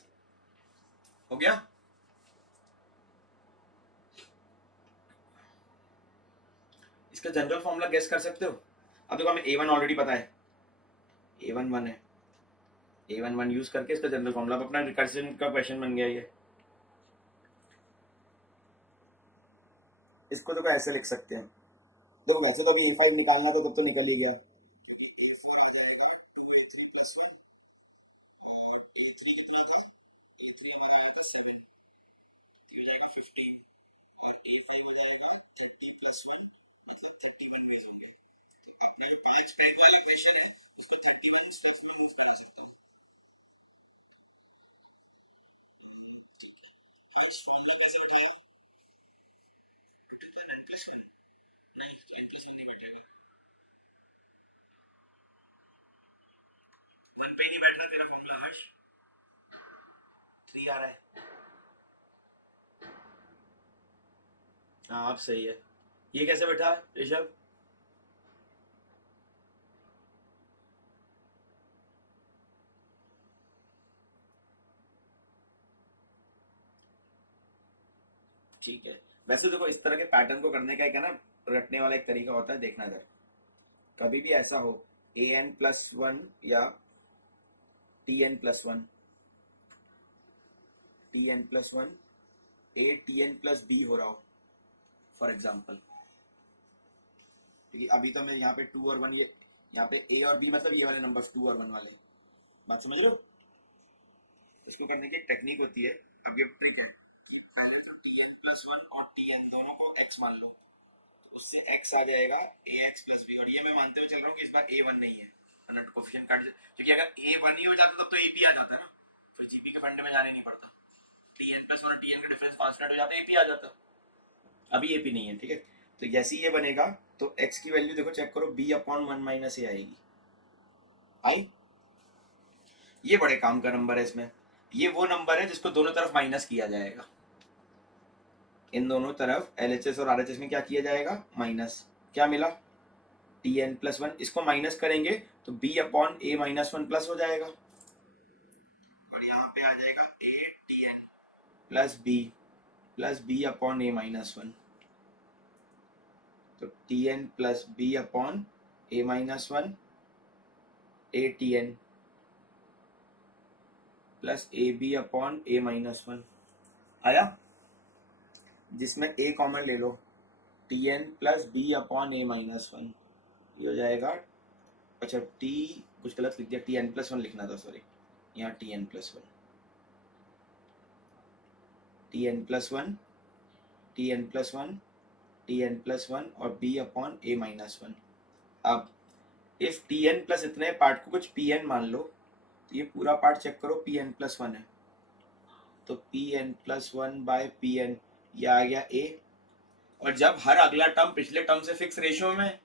हो गया? इसका जनरल फॉर्मूला गेस कर सकते हो? अब देखो हमें A1 ऑलरेडी पता है, A1 1 है, A1 1 यूज करके इसका जनरल फॉर्मूला, अब अपना रिकर्जन का क्वेश्चन बन गया ये। इसको तो ऐसे लिख सकते हैं, देखो वैसे तो अभी A5 निकालना था तब तो निकल ही गया। पे नहीं बैठ रहा तेरा फॉर्मूला आज, 3 आ रहा है। हाँ आप सही है। ये कैसे बैठा ऋषभ? ठीक है। वैसे देखो इस तरह के पैटर्न को करने का एक है ना, रटने वाला एक तरीका होता है, देखना अगर कभी भी ऐसा हो an प्लस वन या tn plus one, tn plus one a tn plus b हो रहा हो फॉर एग्जाम्पल। ठीक है, अभी तो मैं यहाँ पे 2 और 1, ये यहाँ पे a और b मतलब ये वाले नंबर्स 2 और 1 वाले, बात समझ रहे हो? इसको करने की एक टेक्निक होती है। अब ये ट्रिक है कि पहले तो tn प्लस वन और tn दोनों को x मान लो, उससे x आ जाएगा ax प्लस b, और ये मैं मानते हुए चल रहा हूँ कि इस बार a1 नहीं है, वरना कोफिशिएंट काट जाए, क्योंकि अगर a1 ही हो जाता तब तो ap आ जाता ना, फिर gp के फंडे में जाने नहीं पड़ता, tn प्लस वन और tn का डिफरेंस 5 मिनट हो जाता ap आ जाता, अभी ap नहीं है। ठीक है, तो जैसे ही ये बनेगा तो x की वैल्यू देखो, चेक करो, b अपॉन 1 माइनस a आएगी, आई? ये बड़े काम का नंबर है इसमें, ये वो नंबर है जिसको दोनों तरफ माइनस किया जाएगा, इन दोनों तरफ LHS और RHS में क्या किया जाएगा, माइनस। क्या मिला, tn प्लस वन, इसको माइनस करेंगे तो b upon a minus one plus हो जाएगा, और यहाँ पे आ जाएगा a plus b upon a minus one, तो tn plus b upon a minus one, a tn plus A B upon A minus one आया, जिसमें a कॉमन ले लो, tn plus b upon a minus one, ये हो जाएगा, अच्छा t कुछ गलत लिख दिया, tn प्लस वन लिखना था, सॉरी, यहाँ tn plus one, tn plus one, tn plus one, tn plus one और b upon a minus one. अब इफ tn प्लस इतने पार्ट को कुछ pn मान लो, तो ये पूरा पार्ट चेक करो pn प्लस वन है, तो pn plus one by pn, ये आ गया a, और जब हर अगला टर्म पिछले टर्म से फिक्स रेशियो में,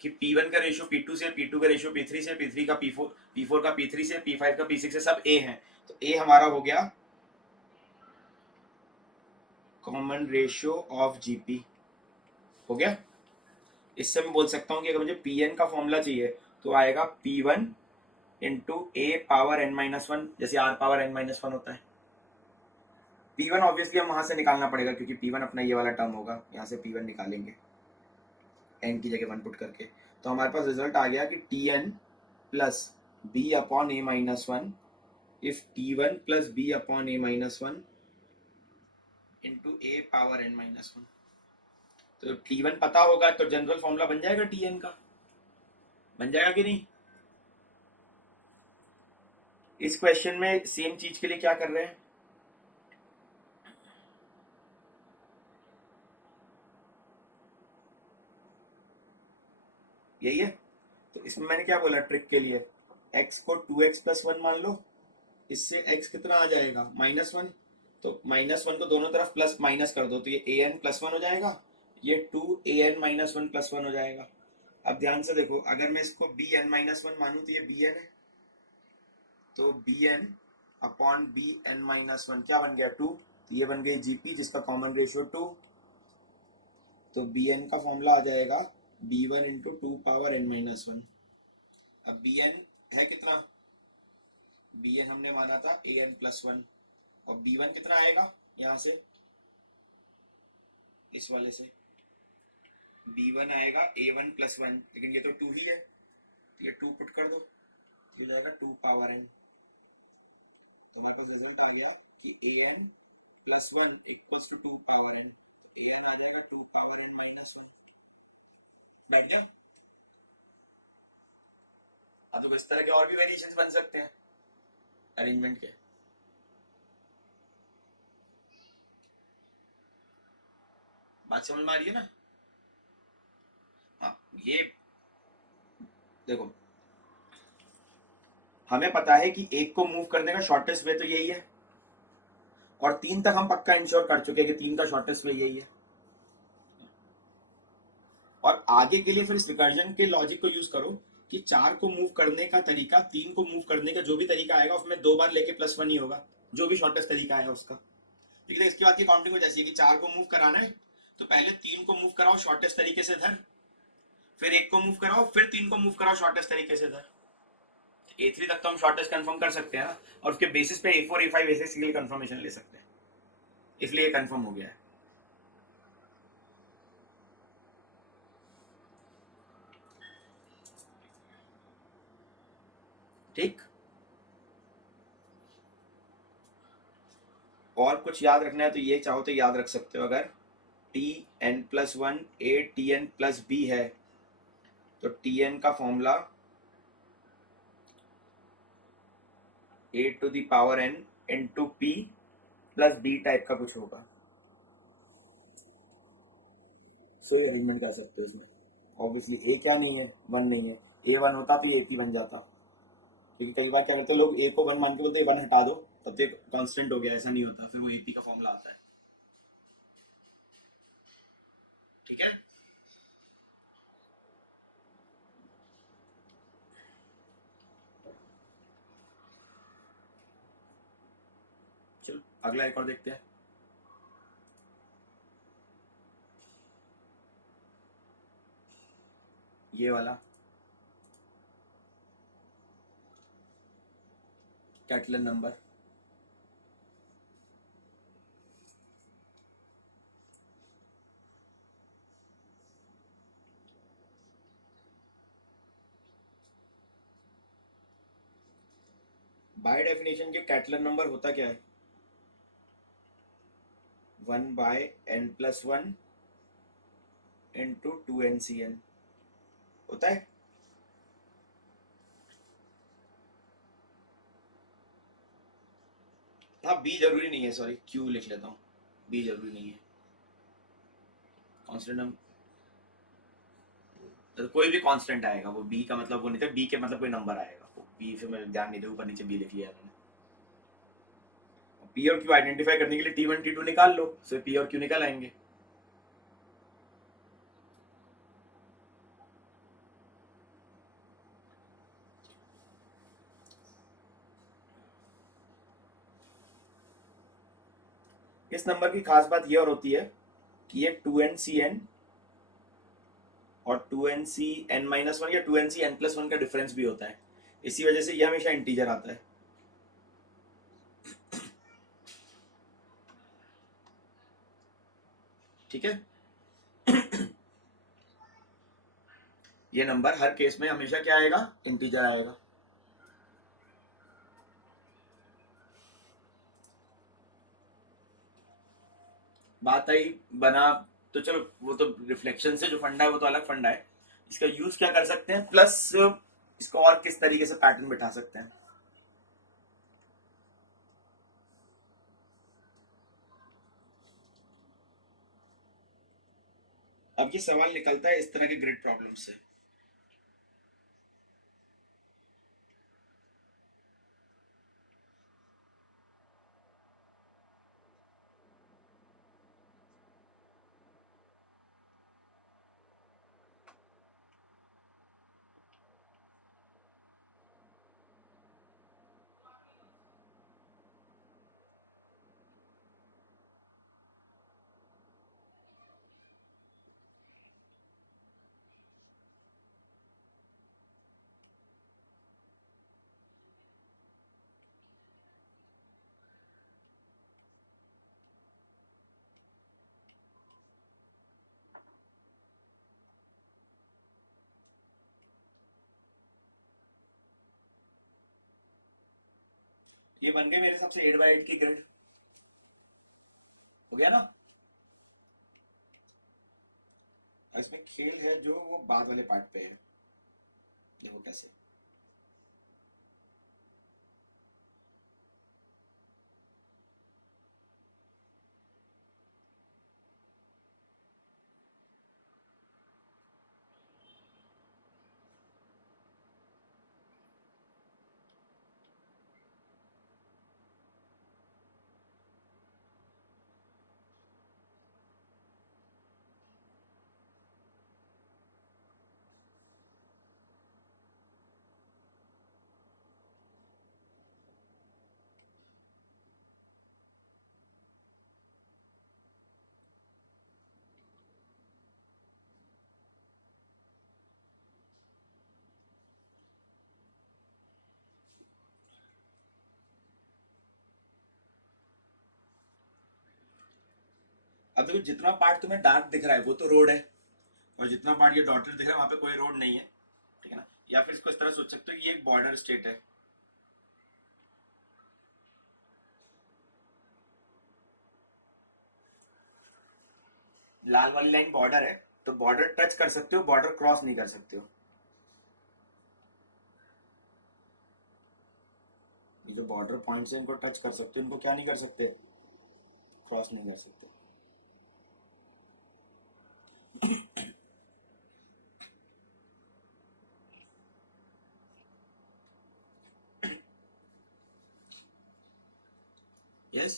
कि P1 का रेशियो P2 से, P2 का रेशियो P3 से, P3 का P4, P4 का P3 से, P5 का P6 से, सब A हैं, तो A हमारा हो गया कॉमन रेशियो ऑफ GP, हो गया। इससे मैं बोल सकता हूँ कि अगर मुझे Pn का फॉर्मूला चाहिए तो आएगा P1 into A power n minus one, जैसे R power n minus one होता है। P1 ऑब्वियसली हम वहां से निकालना पड़ेगा, क्योंकि P1 अपना ये वाला टर्म होगा, यहाँ से P1 निकालेंगे n की जगह 1 पुट करके, तो हमारे पास रिजल्ट आ गया कि Tn plus b upon a minus one, if T1 plus b upon a minus one into a power n minus one, तो T1 पता होगा तो जनरल फॉर्मूला बन जाएगा Tn का, बन जाएगा कि नहीं? इस क्वेश्चन में सेम चीज के लिए क्या कर रहे हैं, यही है, तो इसमें मैंने क्या बोला ट्रिक के लिए, x को 2x प्लस वन मान लो, इससे x कितना आ जाएगा, माइनस वन, तो माइनस वन को दोनों तरफ प्लस माइनस कर दो, तो ये an प्लस वन हो जाएगा, ये 2an minus one plus one हो जाएगा। अब ध्यान से देखो, अगर मैं इसको bn माइनस वन मानू तो ये bn है, तो bn upon bn minus one क्या बन गया, 2, तो ये बन गई gp जिसका कॉमन रेशियो 2, तो bn का फॉर्मूला आ जाएगा b1 into two power n minus one. अब bn है कितना, bn हमने माना था an प्लस वन, और b1 कितना आएगा यहाँ से, इस वाले से b1 आएगा a1 प्लस वन, लेकिन ये तो 2 ही है, तो ये 2 पुट कर दो, तो हो जाएगा 2 पावर n, तो हमारे पास रिजल्ट आ गया कि an plus one equals to 2 power n, तो an आ जाएगा 2 पावर n माइनस वन, बैठ गया। अब तो इस तरह के और भी वेरिएशंस बन सकते हैं अरेंजमेंट के, बात समझ में आ रही है ना? हाँ, ये देखो, हमें पता है कि एक को मूव करने का शॉर्टेस्ट वे तो यही है, और 3 तक हम पक्का इंश्योर कर चुके हैं कि 3 का शॉर्टेस्ट वे यही है, और आगे के लिए फिर इस रिकर्जन के लॉजिक को यूज करो कि 4 को मूव करने का तरीका, 3 को मूव करने का जो भी तरीका आएगा उसमें 2 बार लेके प्लस वन ही होगा, जो भी शॉर्टेस्ट तरीका है उसका। ठीक है, इसके बाद की काउंटिंग जैसी है कि 4 को मूव कराना है तो पहले 3 को मूव कराओ शॉर्टेस्ट तरीके से इधर, फिर 1 को मूव कराओ, फिर 3 को मूव कराओ शॉर्टेस्ट तरीके से इधर, A3 तक तो हम शॉर्टेस्ट कंफर्म कर सकते हैं ना, और उसके बेसिस पे A4 A5 ऐसे सीरियल कंफर्मेशन ले सकते हैं, इसलिए कंफर्म हो गया है। ठीक। और कुछ याद रखना है तो ये चाहो तो याद रख सकते हो, अगर T N plus one A T N plus B है तो टी एन का formula A to the power N into P plus B type का कुछ होगा। सो ये अरेंजमेंट कर सकते हो इसमें। ऑब्वियसली ए क्या नहीं है, वन नहीं है। ए वन होता तो ये ए पी बन जाता, क्योंकि कई बार क्या करते हैं लोग, ए को वन मान के बोलते हैं वन हटा दो तब तो कांस्टेंट हो गया, ऐसा नहीं होता, फिर वो एपी का फॉर्मूला आता है। ठीक है। चलो अगला एक और देखते हैं। ये वाला कैटलन नंबर, बाय डेफिनेशन के कैटलन नंबर होता क्या है, one by N plus one into two N C N होता है। हाँ बी जरूरी नहीं है, सॉरी क्यू लिख लेता हूँ, बी जरूरी नहीं है। कांस्टेंट नंबर तो कोई भी कांस्टेंट आएगा, वो बी का मतलब वो नहीं था, बी के मतलब कोई नंबर आएगा, वो बी फिर मैं ध्यान नहीं दे, ऊपर नीचे बी लिख लिया मैंने। पी और क्यू आइडेंटिफाई करने के लिए टी वन टी टू निकाल लो, सिर्फ पी और क्यू निकाल आएंगे। इस नंबर की खास बात यह और होती है कि ये टू एन सी एन और two N C N minus one या two N C N plus one का डिफरेंस भी होता है, इसी वजह से ये हमेशा इंटीजर आता है। ठीक है। ये नंबर हर केस में हमेशा क्या आएगा, इंटीजर आएगा। बात आई बना, तो चलो वो तो रिफ्लेक्शन से जो फंडा है वो तो अलग फंडा है, इसका यूज क्या कर सकते हैं, प्लस इसको और किस तरीके से पैटर्न बिठा सकते हैं। अब ये सवाल निकलता है इस तरह के ग्रिड प्रॉब्लम से। ये बन गए मेरे हिसाब से 8 बाई 8 की ग्रिड, हो गया ना। और इसमें खेल है जो वो बाद वाले पार्ट पे है, देखो कैसे। अब देखो जितना पार्ट तुम्हें डार्क दिख रहा है वो तो रोड है, और जितना पार्ट ये डॉटेड दिख रहा है वहां पे कोई रोड नहीं है, ठीक है ना। या फिर इसको इस तरह सोच सकते हो कि ये एक बॉर्डर स्टेट है, लाल वाली लाइन बॉर्डर है, तो बॉर्डर टच कर सकते हो, बॉर्डर क्रॉस नहीं कर सकते हो। ये जो बॉर्डर पॉइंट है इनको टच कर सकते हो, इनको क्या नहीं कर सकते, क्रॉस नहीं कर सकते। यस।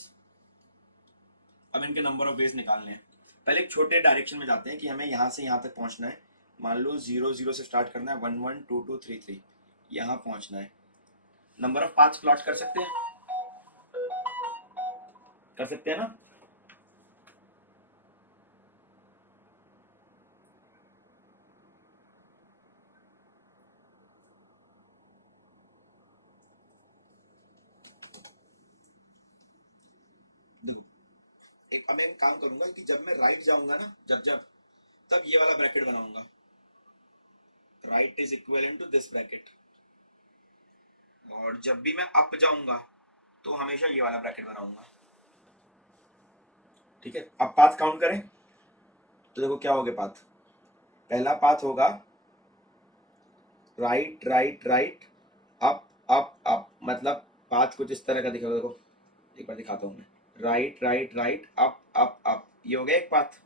अब इनके नंबर ऑफ वेज निकालने हैं। पहले एक छोटे डायरेक्शन में जाते हैं कि हमें यहाँ से यहाँ तक पहुँचना है। मान लो 0 0 से स्टार्ट करना है, 1 1 2 2 3 3, यहाँ पहुँचना है। नंबर ऑफ पाथ्स प्लॉट कर सकते हैं, कर सकते हैं ना। देखो, एक अब मैं एक काम करूंगा कि जब मैं राइट जाऊंगा ना, जब जब तब ये वाला ब्रैकेट बनाऊंगा, right is equivalent to this bracket. और जब भी मैं अप जाऊंगा तो हमेशा ये वाला ब्रैकेट बनाऊंगा। ठीक है, अब पाथ काउंट करें तो देखो क्या हो गया पाथ। पहला पाथ होगा right right right up up up, मतलब पाथ कुछ इस तरह का दिखेगा। देखो एक बार दिखाता हूं मैं, right right right up up up, ये हो गया एक पाथ,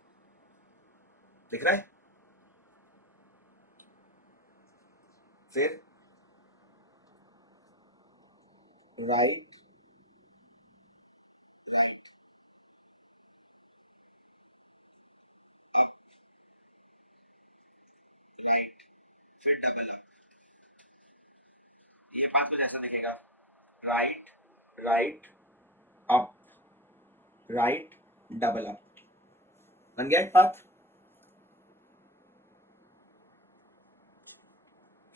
दिख रहा है। फिर राइट राइट अप राइट, फिर डबल अप। ये पाथ कुछ ऐसा दिखेगा, right right up right double up, बन गया एक पाथ।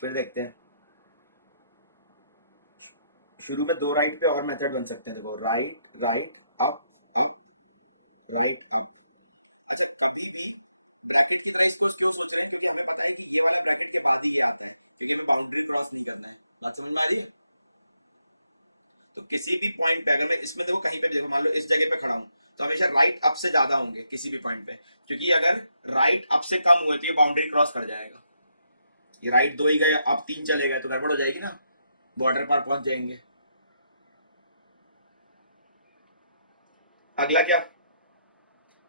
फिर देखते हैं, शुरू में दो राइट पे और मेथड बन सकते हैं। देखो right right up up right up. अच्छा, कभी भी ब्रैकेट की तरह इसको क्यों सोच रहे हैं, क्योंकि हमें पता है कि ये वाला ब्रैकेट के बाद ही ये आता है, क्योंकि हमें बाउंड्री क्रॉस नहीं करना है। बात समझ में आ रही है। तो किसी भी पॉइंट पे अगर मैं इसमें देखो कहीं पे भी देखो, मान लो इस जगह पे खड़ा हूं, तो हमेशा राइट अप से ज्यादा होंगे किसी भी पॉइंट पे, क्योंकि अगर राइट अप से कम हुए तो ये बाउंड्री क्रॉस कर जाएगा। ये राइट दो ही गए, अब तीन चले गए तो गड़बड़ हो जाएगी ना, बॉर्डर पर पहुंच जाएंगे। अगला क्या,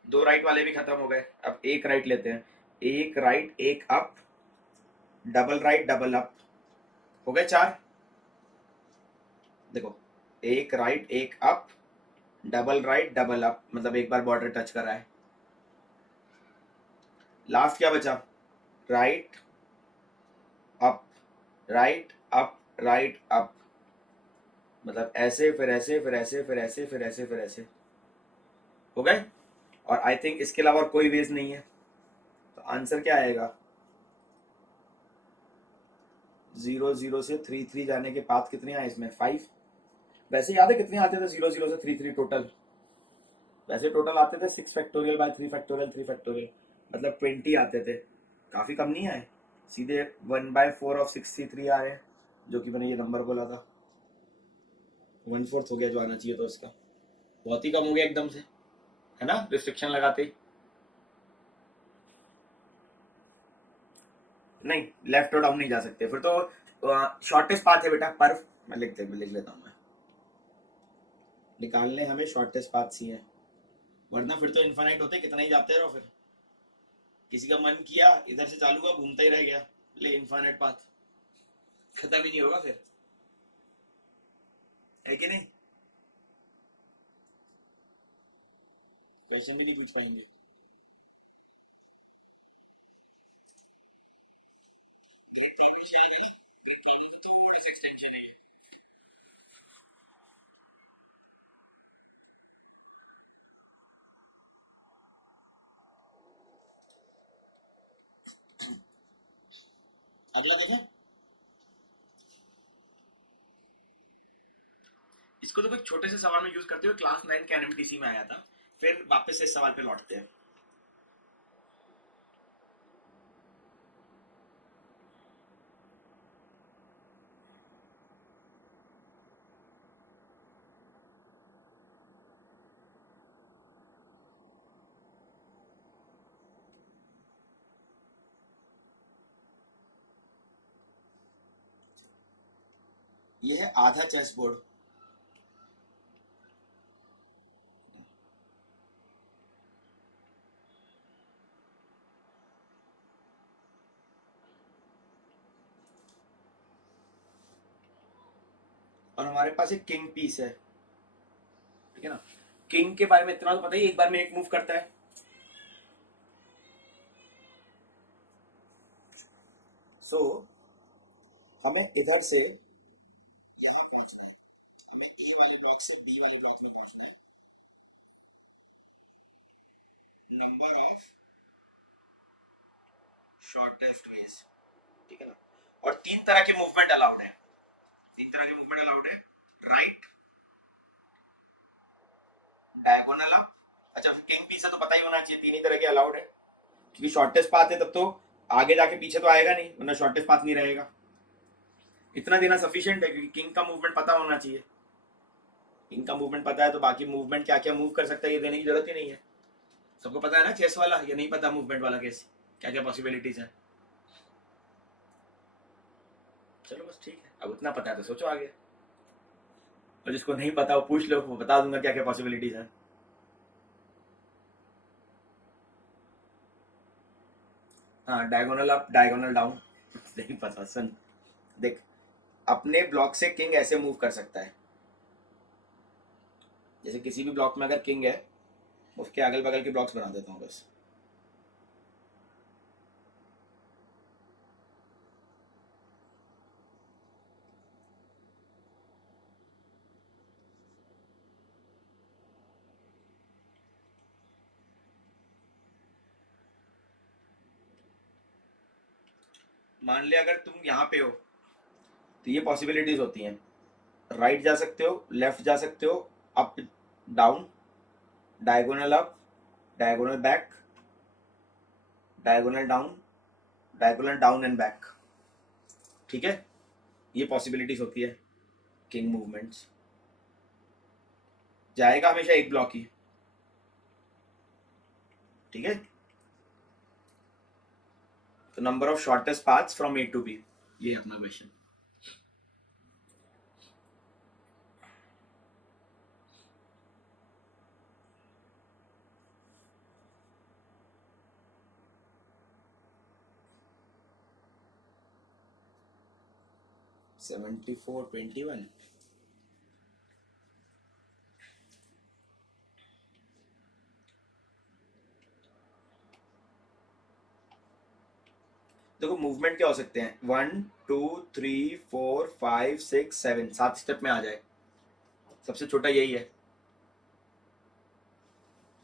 दो राइट वाले भी खत्म हो गए, अब एक राइट लेते हैं। एक राइट एक up double right double up, हो गए चार। देखो एक राइट एक up double right double up, मतलब एक बार बॉर्डर टच करा है। लास्ट क्या बचा, right up right up right up, मतलब ऐसे फिर ऐसे फिर ऐसे फिर ऐसे फिर ऐसे फिर ऐसे, हो गए। और आई थिंक इसके अलावा और कोई वेज नहीं है, तो आंसर क्या आएगा, 0 0 से 3 3 जाने के पाथ कितने आए इसमें, 5। वैसे याद है कितने आते थे 0 0 से 3 3 टोटल, वैसे टोटल आते थे 6 फैक्टोरियल बाय 3 फैक्टोरियल 3 फैक्टोरियल, मतलब 20 आते थे। काफी कम नहीं आए, सीधे 1/4 ऑफ 63 आए, जो कि मैंने ये नंबर बोला था। 1/4 हो गया जो आना चाहिए था उसका, बहुत ही कम हो गया एकदम से, है ना, रिस्ट्रिक्शन लगाते ही। नहीं, लेफ्ट और डाउन नहीं जा सकते फिर तो। शॉर्टेस्ट पाथ है बेटा, पर मैं लिख लेता हूँ मैं, निकालने हमें शॉर्टेस्ट पाथ ही है, वरना फिर तो इन्फाइनाइट होते कितना ही जाते रहो। फिर किसी का मन किया इधर से चालू हुआ घूमता ही रह गया, ले इन्फाइनाइट पाथ, खत्म ही नहीं होगा फिर, है कि नहीं। क्वेश्चन भी नहीं पूछ पाएंगे। थोड़ी सी एक्सटेंशन है। अगला देखो, इसको तो एक छोटे से सवाल में यूज करते हुए क्लास 9 के एनएमटीसी में आया था। फिर वापस से इस सवाल पे लौटते हैं। ये है आधा चेस बोर्ड। और हमारे पास एक किंग पीस है, ठीक है ना। किंग के बारे में इतना तो पता ही, एक बार में एक मूव करता है। सो हमें इधर से यहां पहुंचना है, हमें ए वाले ब्लॉक से बी वाले ब्लॉक में पहुंचना है। नंबर ऑफ शॉर्टेस्ट वेज, ठीक है ना। और तीन तरह के मूवमेंट अलाउड है, तीन तरह के मूवमेंट अलाउड है। राइट, डायगोनल अप, अच्छा किंग पीस है तो पता ही होना चाहिए, तीन ही तरह के अलाउड है, क्योंकि शॉर्टेस्ट पाथ है तब तो आगे जाके पीछे तो आएगा नहीं, वरना शॉर्टेस्ट पाथ नहीं रहेगा। इतना देना सफिशिएंट है, क्योंकि किंग का मूवमेंट पता होना चाहिए। किंग का मूवमेंट पता है तो बाकी मूवमेंट क्या क्या मूव कर सकता है ये देने की जरूरत ही नहीं है। सबको पता है ना चेस वाला, ये नहीं पता मूवमेंट वाला कैसे, क्या क्या पॉसिबिलिटीज है। चलो बस ठीक है, अब उतना पता है तो सोचो आगे, और जिसको नहीं पता वो पूछ लो, वो बता दूंगा क्या क्या पॉसिबिलिटीज है। हाँ, डायगोनल अप डायगोनल डाउन नहीं पता, सुन देख, अपने ब्लॉक से किंग ऐसे मूव कर सकता है, जैसे किसी भी ब्लॉक में अगर किंग है उसके अगल बगल के ब्लॉक्स बना देता हूँ बस। मान लिया अगर तुम यहाँ पे हो तो ये पॉसिबिलिटीज होती हैं, राइट जा सकते हो, लेफ्ट जा सकते हो, up down, diagonal up, diagonal back, diagonal down, diagonal down and back, ठीक है। ये पॉसिबिलिटीज होती है किंग मूवमेंट्स। जाएगा हमेशा एक ब्लॉक ही, ठीक है। तो number of shortest paths from A to B, ये है अपना question. Seventy four twenty one, देखो मूवमेंट क्या हो सकते हैं, 1 2 3 4 5 6 7, 7 स्टेप में आ जाए, सबसे छोटा यही है।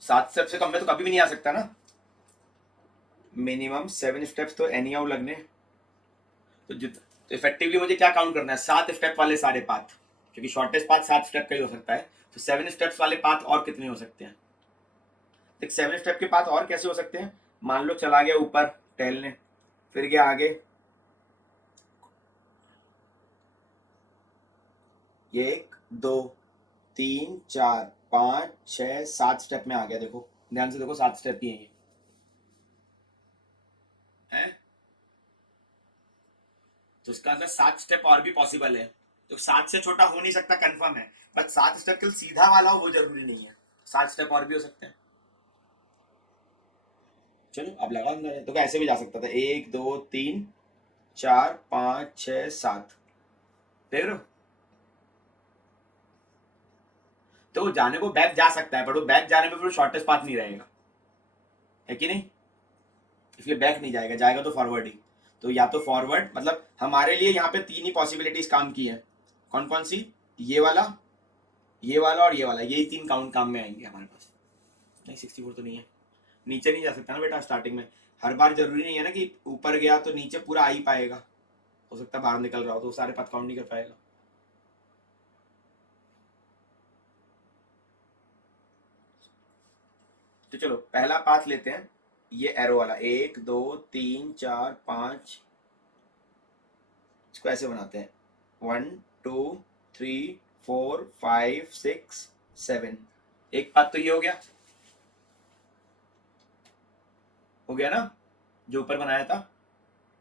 7 स्टेप से कम में तो कभी भी नहीं आ सकता ना, मिनिमम 7 स्टेप्स तो एनी हाउ लगने। तो तो इफेक्टिवली मुझे क्या काउंट करना है, 7 स्टेप वाले सारे पाथ, क्योंकि शॉर्टेस्ट पाथ 7 स्टेप का ही हो सकता है, तो 7 स्टेप्स वाले पाथ और कितने हो सकते हैं। देख 7 स्टेप के पाथ और कैसे हो सकते हैं, मान लो चला गया ऊपर टहलने, फिर गया आगे, ये 1 2 3 4 5 6 7 स्टेप में आ गया, देखो ध्यान से देखो 7 स्टेप ही है। तो इसका मतलब 7 स्टेप और भी पॉसिबल है, तो 7 से छोटा हो नहीं सकता कंफर्म है, बट 7 स्टेप के सीधा वाला हो वो जरूरी नहीं है, 7 स्टेप और भी हो सकते हैं। चलो अब लगा अंदर, तो ऐसे भी जा सकता था, 1 2 3 4 5 6 7, देख रहे हो। तो वो जाने को बैक जा सकता है, पर वो बैक जाने में फिर शॉर्टेस्ट पाथ नहीं रहेगा, है कि नहीं, इसलिए बैक नहीं जाएगा, जाएगा तो फॉरवर्ड ही। तो या तो फॉरवर्ड, मतलब हमारे लिए यहाँ पे तीन ही पॉसिबिलिटीज काम की है, कौन कौन सी, ये वाला, ये वाला और ये वाला, यही तीन काउंट काम में आएंगे हमारे पास। नहीं 64 तो नहीं है, नीचे नहीं जा सकता ना बेटा स्टार्टिंग में, हर बार जरूरी नहीं है ना कि ऊपर गया तो नीचे पूरा आ ही पाएगा, हो सकता है बाहर निकल रहा हो तो सारे पथ काउंट नहीं कर पाएगा। तो चलो पहला पाथ लेते हैं, ये एरो वाला, 1 2 3 4 5, इसको ऐसे बनाते हैं, 1 2 3 4 5 6 7, एक पाथ तो ये हो गया ना, जो ऊपर बनाया था,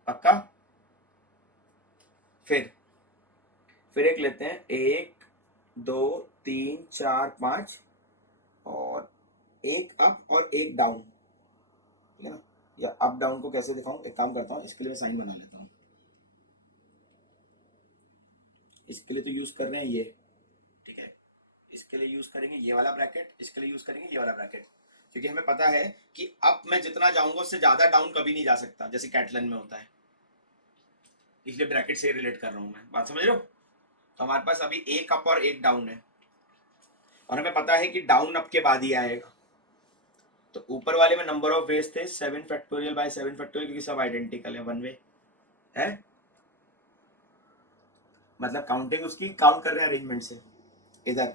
पक्का। फिर फिर एक लेते हैं 1 2 3 4 5 और एक अप और एक डाउन, ठीक है ना। या अप डाउन को कैसे दिखाऊं, एक काम करता हूँ, इसके लिए मैं साइन बना लेता हूँ। इसके लिए तो यूज कर रहे हैं ये, ठीक है। इसके लिए यूज करेंगे ये वाला ब्रैकेट, इसके लिए यूज करेंगे ये वाला ब्रैकेट, क्योंकि हमें पता है कि अप मैं जितना जाऊंगा उससे ज्यादा डाउन कभी नहीं जा सकता, जैसे कैटलन में होता है। इसलिए ब्रैकेट से रिलेट कर रहा हूं मैं, बात समझ रहे हो। तो हमारे पास अभी एक अप और एक डाउन है, और हमें पता है कि डाउन अप के बाद ही आएगा। तो ऊपर वाले में नंबर ऑफ वेज थे 7 फैक्टोरियल बाय 7 फैक्टोरियल, क्योंकि सब आइडेंटिकल है, वन वे है, मतलब काउंटिंग उसकी काउंट कर रहे हैं अरेंजमेंट से। इधर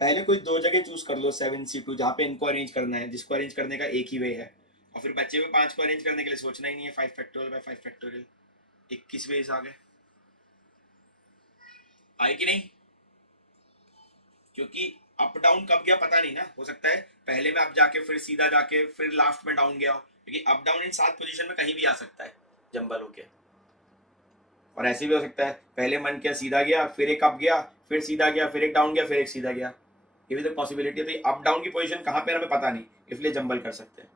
पहले कोई दो जगह चूज कर लो 7C2 जहाँ पे इनको अरेंज करना है, जिसको अरेंज करने का एक ही वे है, और फिर बच्चे हुए 5 को अरेंज करने के लिए सोचना ही नहीं है। 5 फैक्टोरियल बाय 5 फैक्टोरियल, 21 वेज आ गए। आए कि नहीं, क्योंकि अप डाउन कब गया पता नहीं ना, हो सकता है पहले में अप जाके फिर सीधा जाके फिर लास्ट में डाउन गया हो, क्योंकि अप डाउन इन 7 पोजीशन में कहीं भी आ सकता है जंबल होके। और ऐसे भी हो सकता है पहले मन किया सीधा गया, फिर एक अप गया, फिर सीधा गया, फिर एक डाउन गया, फिर एक सीधा गया। ये भी तो पॉसिबिलिटी है। तो ये अप डाउन की पोजीशन कहाँ पे हमें पता नहीं, इसलिए जंबल कर सकते हैं।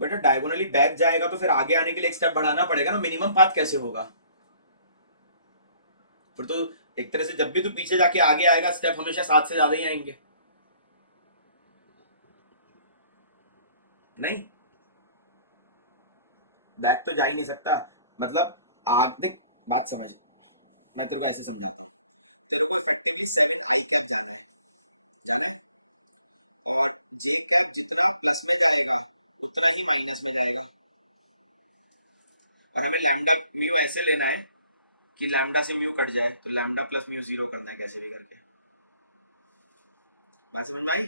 बेटा डायगोनली बैक जाएगा तो फिर आगे आने के लिए एक स्टेप बढ़ाना पड़ेगा ना, मिनिमम पाथ कैसे होगा फिर तो। एक तरह से जब भी तू पीछे जाके आगे आएगा स्टेप हमेशा 7 से ज्यादा ही आएंगे, नहीं बैक तो जा ही नहीं सकता, मतलब आगे बात समझ, मैं तेरे को ऐसे समझा। और हमें लैम्डा म्यू ऐसे लेना है कि लैम्डा से म्यू कट जाए, तो लैम्डा प्लस म्यू जीरो करना है कैसे भी करके। बात समझ में आई,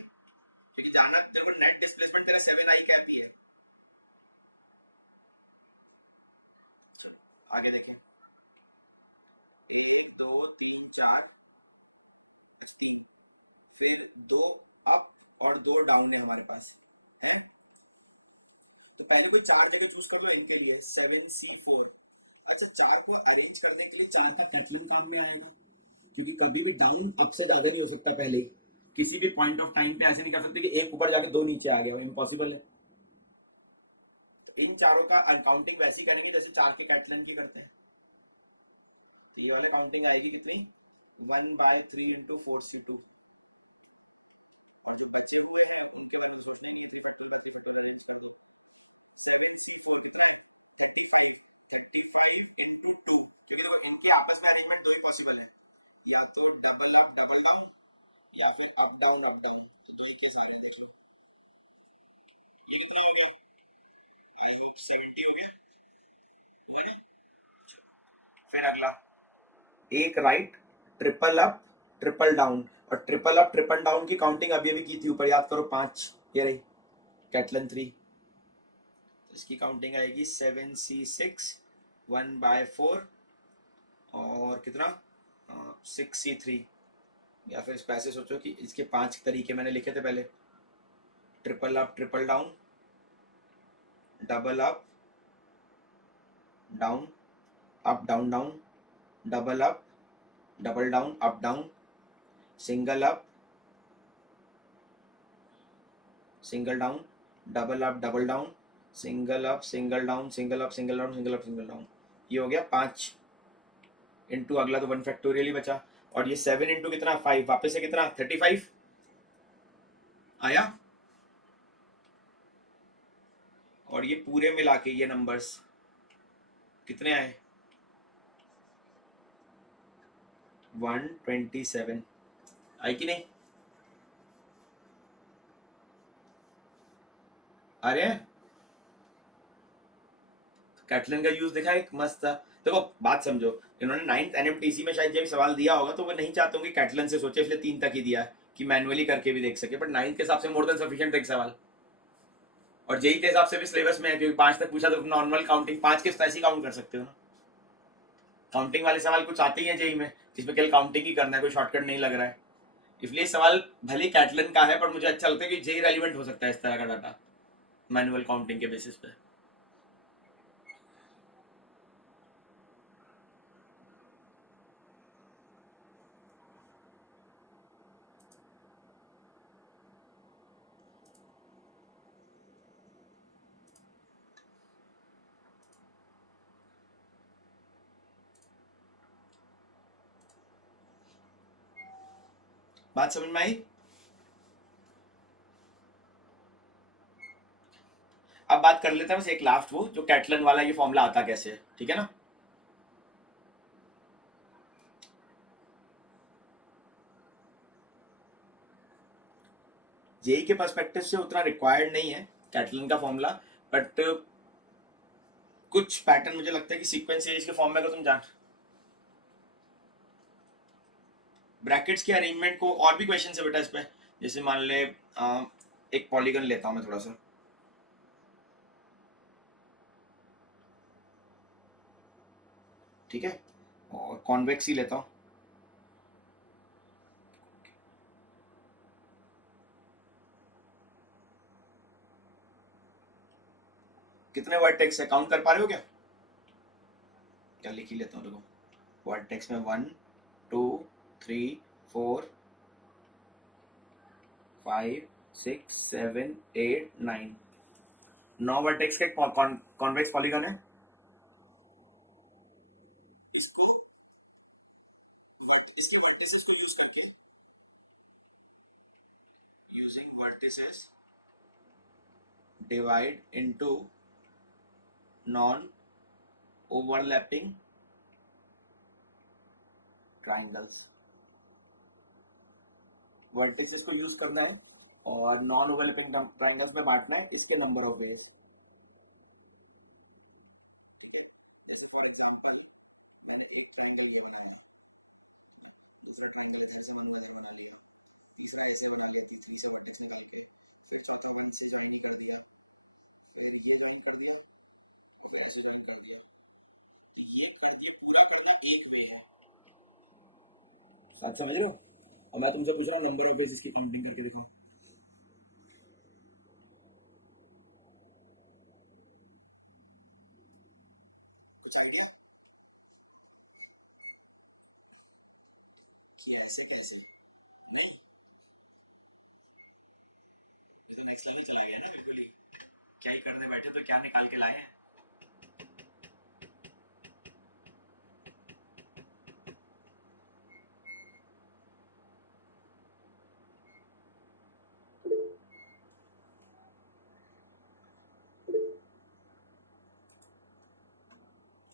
क्योंकि जाना जब नेट डिस्प्लेसमेंट तेरे 7 आई कैप ही है। आगे देखें, 1 2 3 4 फिर दो अप और दो डाउन है हमारे पास है। तो पहले कोई चार जगह चूज कर लो इनके लिए 7C4। अच्छा, चार को अरेंज करने के लिए चार का कैटलन काम में आएगा, क्योंकि कभी भी डाउन अप से ज्यादा नहीं हो सकता पहले ही। किसी भी पॉइंट ऑफ टाइम पे ऐसे नहीं कर सकते कि एक ऊपर जाके दो नीचे आ गया, इम्पॉसिबल है। तो इन चारों का काउंटिंग वैसे ही करेंगे जैसे चार के कैटलन की करते हैं। ये वाला काउंटिंग आएगी कितनी, 1/3 × 4C2। Thirty five into two, क्योंकि देखो इनके आपस में अरेंजमेंट दो ही पॉसिबल है, या तो डबल अप डबल डाउन, या फिर अप डाउन। तो ठीक है सारे देखिए, ये कितना हो गया, आई होप 70 हो गया, हुआ ना। फिर अगला, एक right, triple up triple down, और ट्रिपल अप ट्रिपल डाउन की काउंटिंग अभी अभी की थी ऊपर, याद करो 5, ये रही कैटलन 3। इसकी काउंटिंग आएगी 7C6 1/4 और कितना 6C3। या फिर इसको ऐसे सोचो कि इसके 5 तरीके मैंने लिखे थे पहले, triple up triple down, double down up down down, double up double down up down, single down, double up double down, single up single down single up single down single up single down. ये हो गया 5 इंटू अगला तो 1 फैक्टोरियल ही बचा, और ये 7 इंटू कितना 5, वापस से कितना 35 आया। और ये पूरे मिला के ये नंबर्स कितने आए, 127 आई कि नहीं, आ रहे हैं। कैटलन का यूज देखा एक मस्त था। देखो बात समझो, इन्होंने 9th NMTC में शायद जब सवाल दिया होगा तो वो नहीं चाहते होंगे कैटलन से सोचे, इसलिए 3 तक ही दिया है कि मैनुअली करके भी देख सके, बट 9th के हिसाब से मोर देन सफिशिएंट एक सवाल। और जेई के हिसाब से भी सिलेबस में है, क्योंकि 5 तक पूछा तो नॉर्मल काउंटिंग 5 के ऐसे ही काउंट कर सकते हो ना। काउंटिंग वाले सवाल कुछ आते ही हैं जेई में जिसमें केवल काउंटिंग ही करना है, कोई शॉर्टकट नहीं लग रहा है। इसलिए सवाल भले कैटलन का है पर मुझे अच्छा लगता है कि जेई रेलिवेंट हो सकता है इस तरह का डाटा। मैनुअल काउंटिंग के बेसिस पे। बात समझ में आई? अब बात कर लेते हैं बस एक लास्ट, वो जो कैटलन वाला ये फॉर्मूला आता कैसे है, ठीक है ना। जेई के पर्सपेक्टिव से उतना रिक्वायर्ड नहीं है कैटलन का फॉर्मूला, बट कुछ पैटर्न मुझे लगता है कि सीक्वेंस सीरीज के फॉर्म में अगर तुम जान ब्रैकेट्स के अरेंजमेंट को, और भी क्वेश्चन है बेटा इस पे। जैसे मान ले एक पॉलीगन लेता हूँ मैं थोड़ा सा, ठीक है, और कॉन्वेक्स ही लेता हूँ। कितने वर्टेक्स है, काउंट कर पा रहे हो क्या? क्या लिख ही लेता हूँ, देखो वर्टेक्स में 1 2 3 4 5 6 7 8 9, 9 वर्टेक्स का कॉन्वेक्स पॉलीगन है। इसको इसके वर्टिसेस को यूज करके, using vertices divide into non overlapping triangles, vertices को यूज करना है और नॉन ओवरलैपिंग ट्राइंगल्स में बांटना है इसके नंबर ऑफ वेज, ठीक है। जैसे फॉर एग्जांपल मैंने एक ट्राइंगल ये बनाया है, दूसरा ट्राइंगल ऐसे से मैंने ये बना लिया, तीसरा ऐसे बना लिया, तीसरे से वर्टेक्स निकाल के, फिर चौथा वन से ज्वाइन कर दिया, फिर ये ज्वाइन कर दिया, फिर ऐसे ज्वाइन कर दिया, तो ये कर दिया, पूरा करना एक वे है। साथ समझ रहे हो? अब मैं तुमसे पूछ रहा हूँ नंबर ऑफ वेज इसकी काउंटिंग करके दिखाओ। कुछ आइडिया कि ऐसे कैसे? नहीं, ये तो नेक्स्ट लेवल चला गया ना बिल्कुल ही। क्या ही करने बैठे तो क्या निकाल के लाए हैं।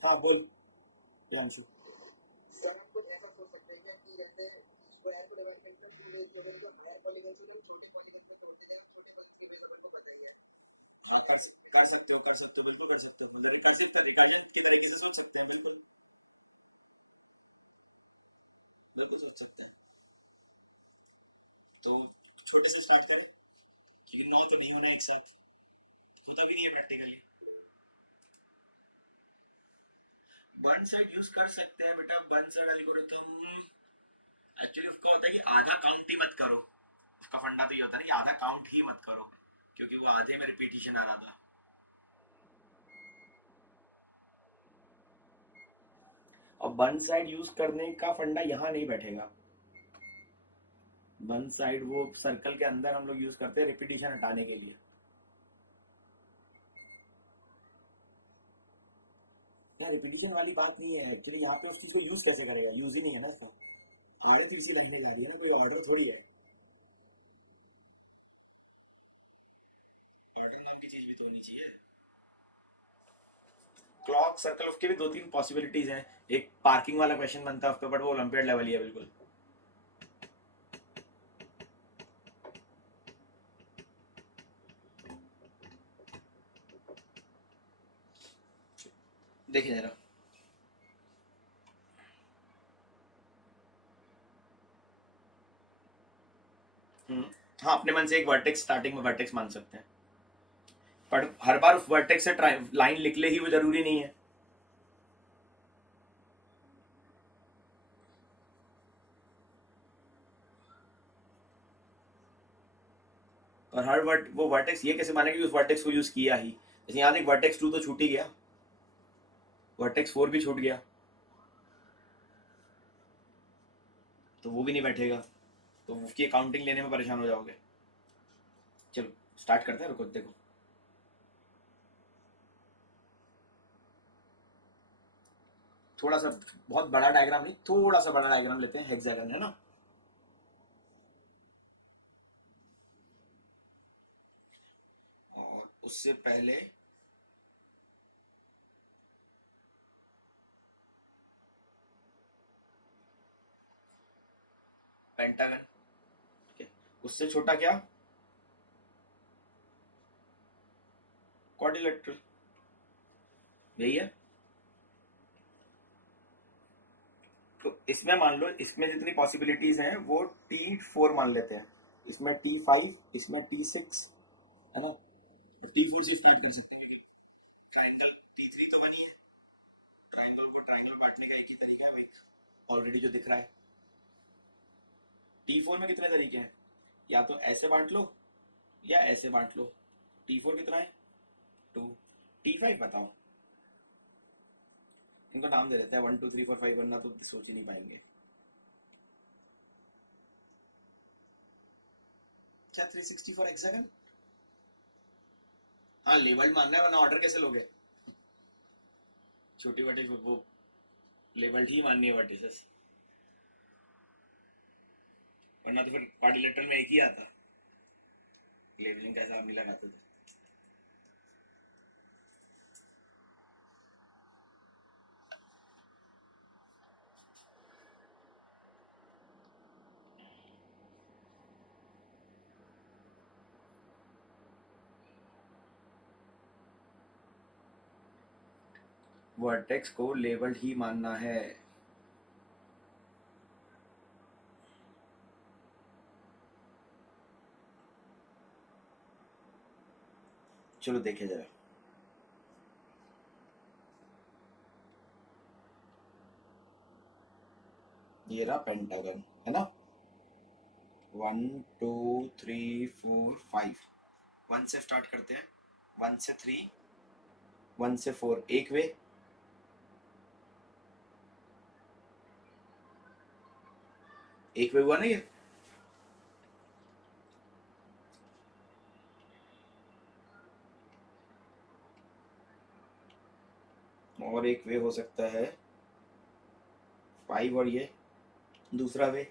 हाँ बोल ध्यान से। सर हम कुछ ऐसा सोच सकते हैं कि जैसे स्क्वायर को डिवाइड करके टू वेज में जो बड़ा पॉलीगन से छोटे पॉलीगन को तोड़ते हैं, छोटे वाले थ्री वेज अपन को पता ही है। हाँ कर सकते हो, कर सकते हो, बिल्कुल कर सकते हो, रिकासित रिकालियन के तरीके से सोच सकते हैं, बिल्कुल बिल्कुल सोच सकते हैं। तो छोटे से स्टार्ट करें, क्योंकि 9 तो नहीं होना एक साथ, होता भी नहीं है प्रैक्टिकली। वन साइड यूज कर सकते हैं बेटा, वन साइड एल्गोरिथम एक्चुअली उसका होता है कि आधा काउंट ही मत करो, उसका फंडा तो ये होता है कि आधा काउंट ही मत करो, क्योंकि वो आधे में रिपीटिशन आ रहा था। और वन साइड यूज करने का फंडा यहाँ नहीं बैठेगा, वन साइड वो सर्कल के अंदर हम लोग यूज करते हैं रिपीटिशन हटाने के लिए। यहाँ रिपीटिशन वाली बात नहीं है एक्चुअली, यहाँ पे उस चीज को यूज कैसे करेगा, यूज ही नहीं है ना इसका, आदत इसी लगने जा रही है ना, कोई ऑर्डर थोड़ी है। ऑर्डर नाम की चीज भी तो होनी चाहिए। क्लॉक सर्कल उसके भी दो तीन पॉसिबिलिटीज हैं, एक पार्किंग वाला क्वेश्चन बनता है उस पर, बट वो ओलंपियड लेवल ही है बिल्कुल। देखिए जरा, हाँ अपने मन से एक वर्टेक्स स्टार्टिंग में वर्टेक्स मान सकते हैं, पर हर बार उस वर्टेक्स से लाइन लिख ले ही वो जरूरी नहीं है। और हर वर्ट वो वर्टेक्स ये कैसे मानेगा कि उस वर्टेक्स को यूज किया ही, जैसे यहाँ देख वर्टेक्स 2 तो छूट ही गया, वर्टेक्स 4 भी छूट गया, तो वो भी नहीं बैठेगा, तो उसकी अकाउंटिंग लेने में परेशान हो जाओगे। चलो स्टार्ट करते हैं, रुको देखो। थोड़ा सा बहुत बड़ा डायग्राम नहीं, थोड़ा सा बड़ा डायग्राम लेते हैं, हेक्सागन है ना। और उससे पहले पेंटागन, ठीक है। उससे छोटा क्या, क्वाड्रिलेटरल, यही है। तो इसमें मान लो, इसमें जितनी पॉसिबिलिटीज हैं वो T4 मान लेते हैं, इसमें T5, इसमें T6, है ना। तो T4 से स्टार्ट कर सकते हैं, ट्राइंगल T3 तो बनी है, ट्राइंगल को ट्राइंगल बांटने का एक ही तरीका है भाई, ऑलरेडी जो दिख रहा है। T4 में कितने तरीके हैं, या तो ऐसे बांट लो या ऐसे बांट लो। T4 कितना है, 2। T5 बताओ, इनको नाम दे देते हैं 1 2 3 4 5, वरना तो सोच ही नहीं पाएंगे। क्या 364 हेक्सागन, हाँ लेबल्ड मानना है, वरना ऑर्डर कैसे लोगे, छोटी वर्टिस वो लेबल्ड ही माननी है वर्टिसेस, वरना तो फिर क्वाड्रिलेटरल में एक ही आता, लेबलिंग का हिसाब नहीं लगाते थे। वर्टेक्स को लेबल्ड ही मानना है। चलो देखे जरा, ये रहा पेंटागन, है ना। 1 2 3 4 5, 1 से स्टार्ट करते हैं, 1 से 3, 1 से 4, एक वे, एक वे हुआ ना ये। और एक वे हो सकता है 5, और ये दूसरा वे।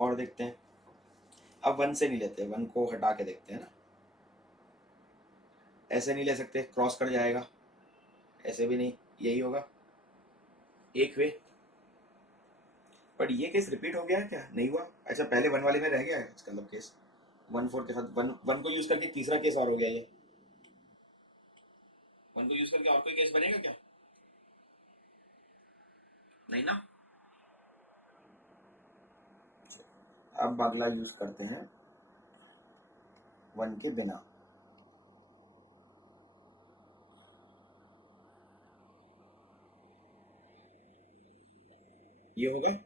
और देखते हैं, अब 1 से नहीं लेते, 1 को हटा के देखते हैं ना, ऐसे नहीं ले सकते, क्रॉस कर जाएगा, ऐसे भी नहीं, यही होगा एक वे। पर ये केस रिपीट हो गया है क्या, नहीं हुआ, अच्छा पहले 1 वाले में रह गया है इसका मतलब केस, 1 4 के साथ 1 को यूज करके तीसरा केस और हो गया ये, 1 को यूज करके और कोई केस बनेगा क्या, नहीं ना। अब अगला यूज करते हैं 1 के बिना, ये होगा।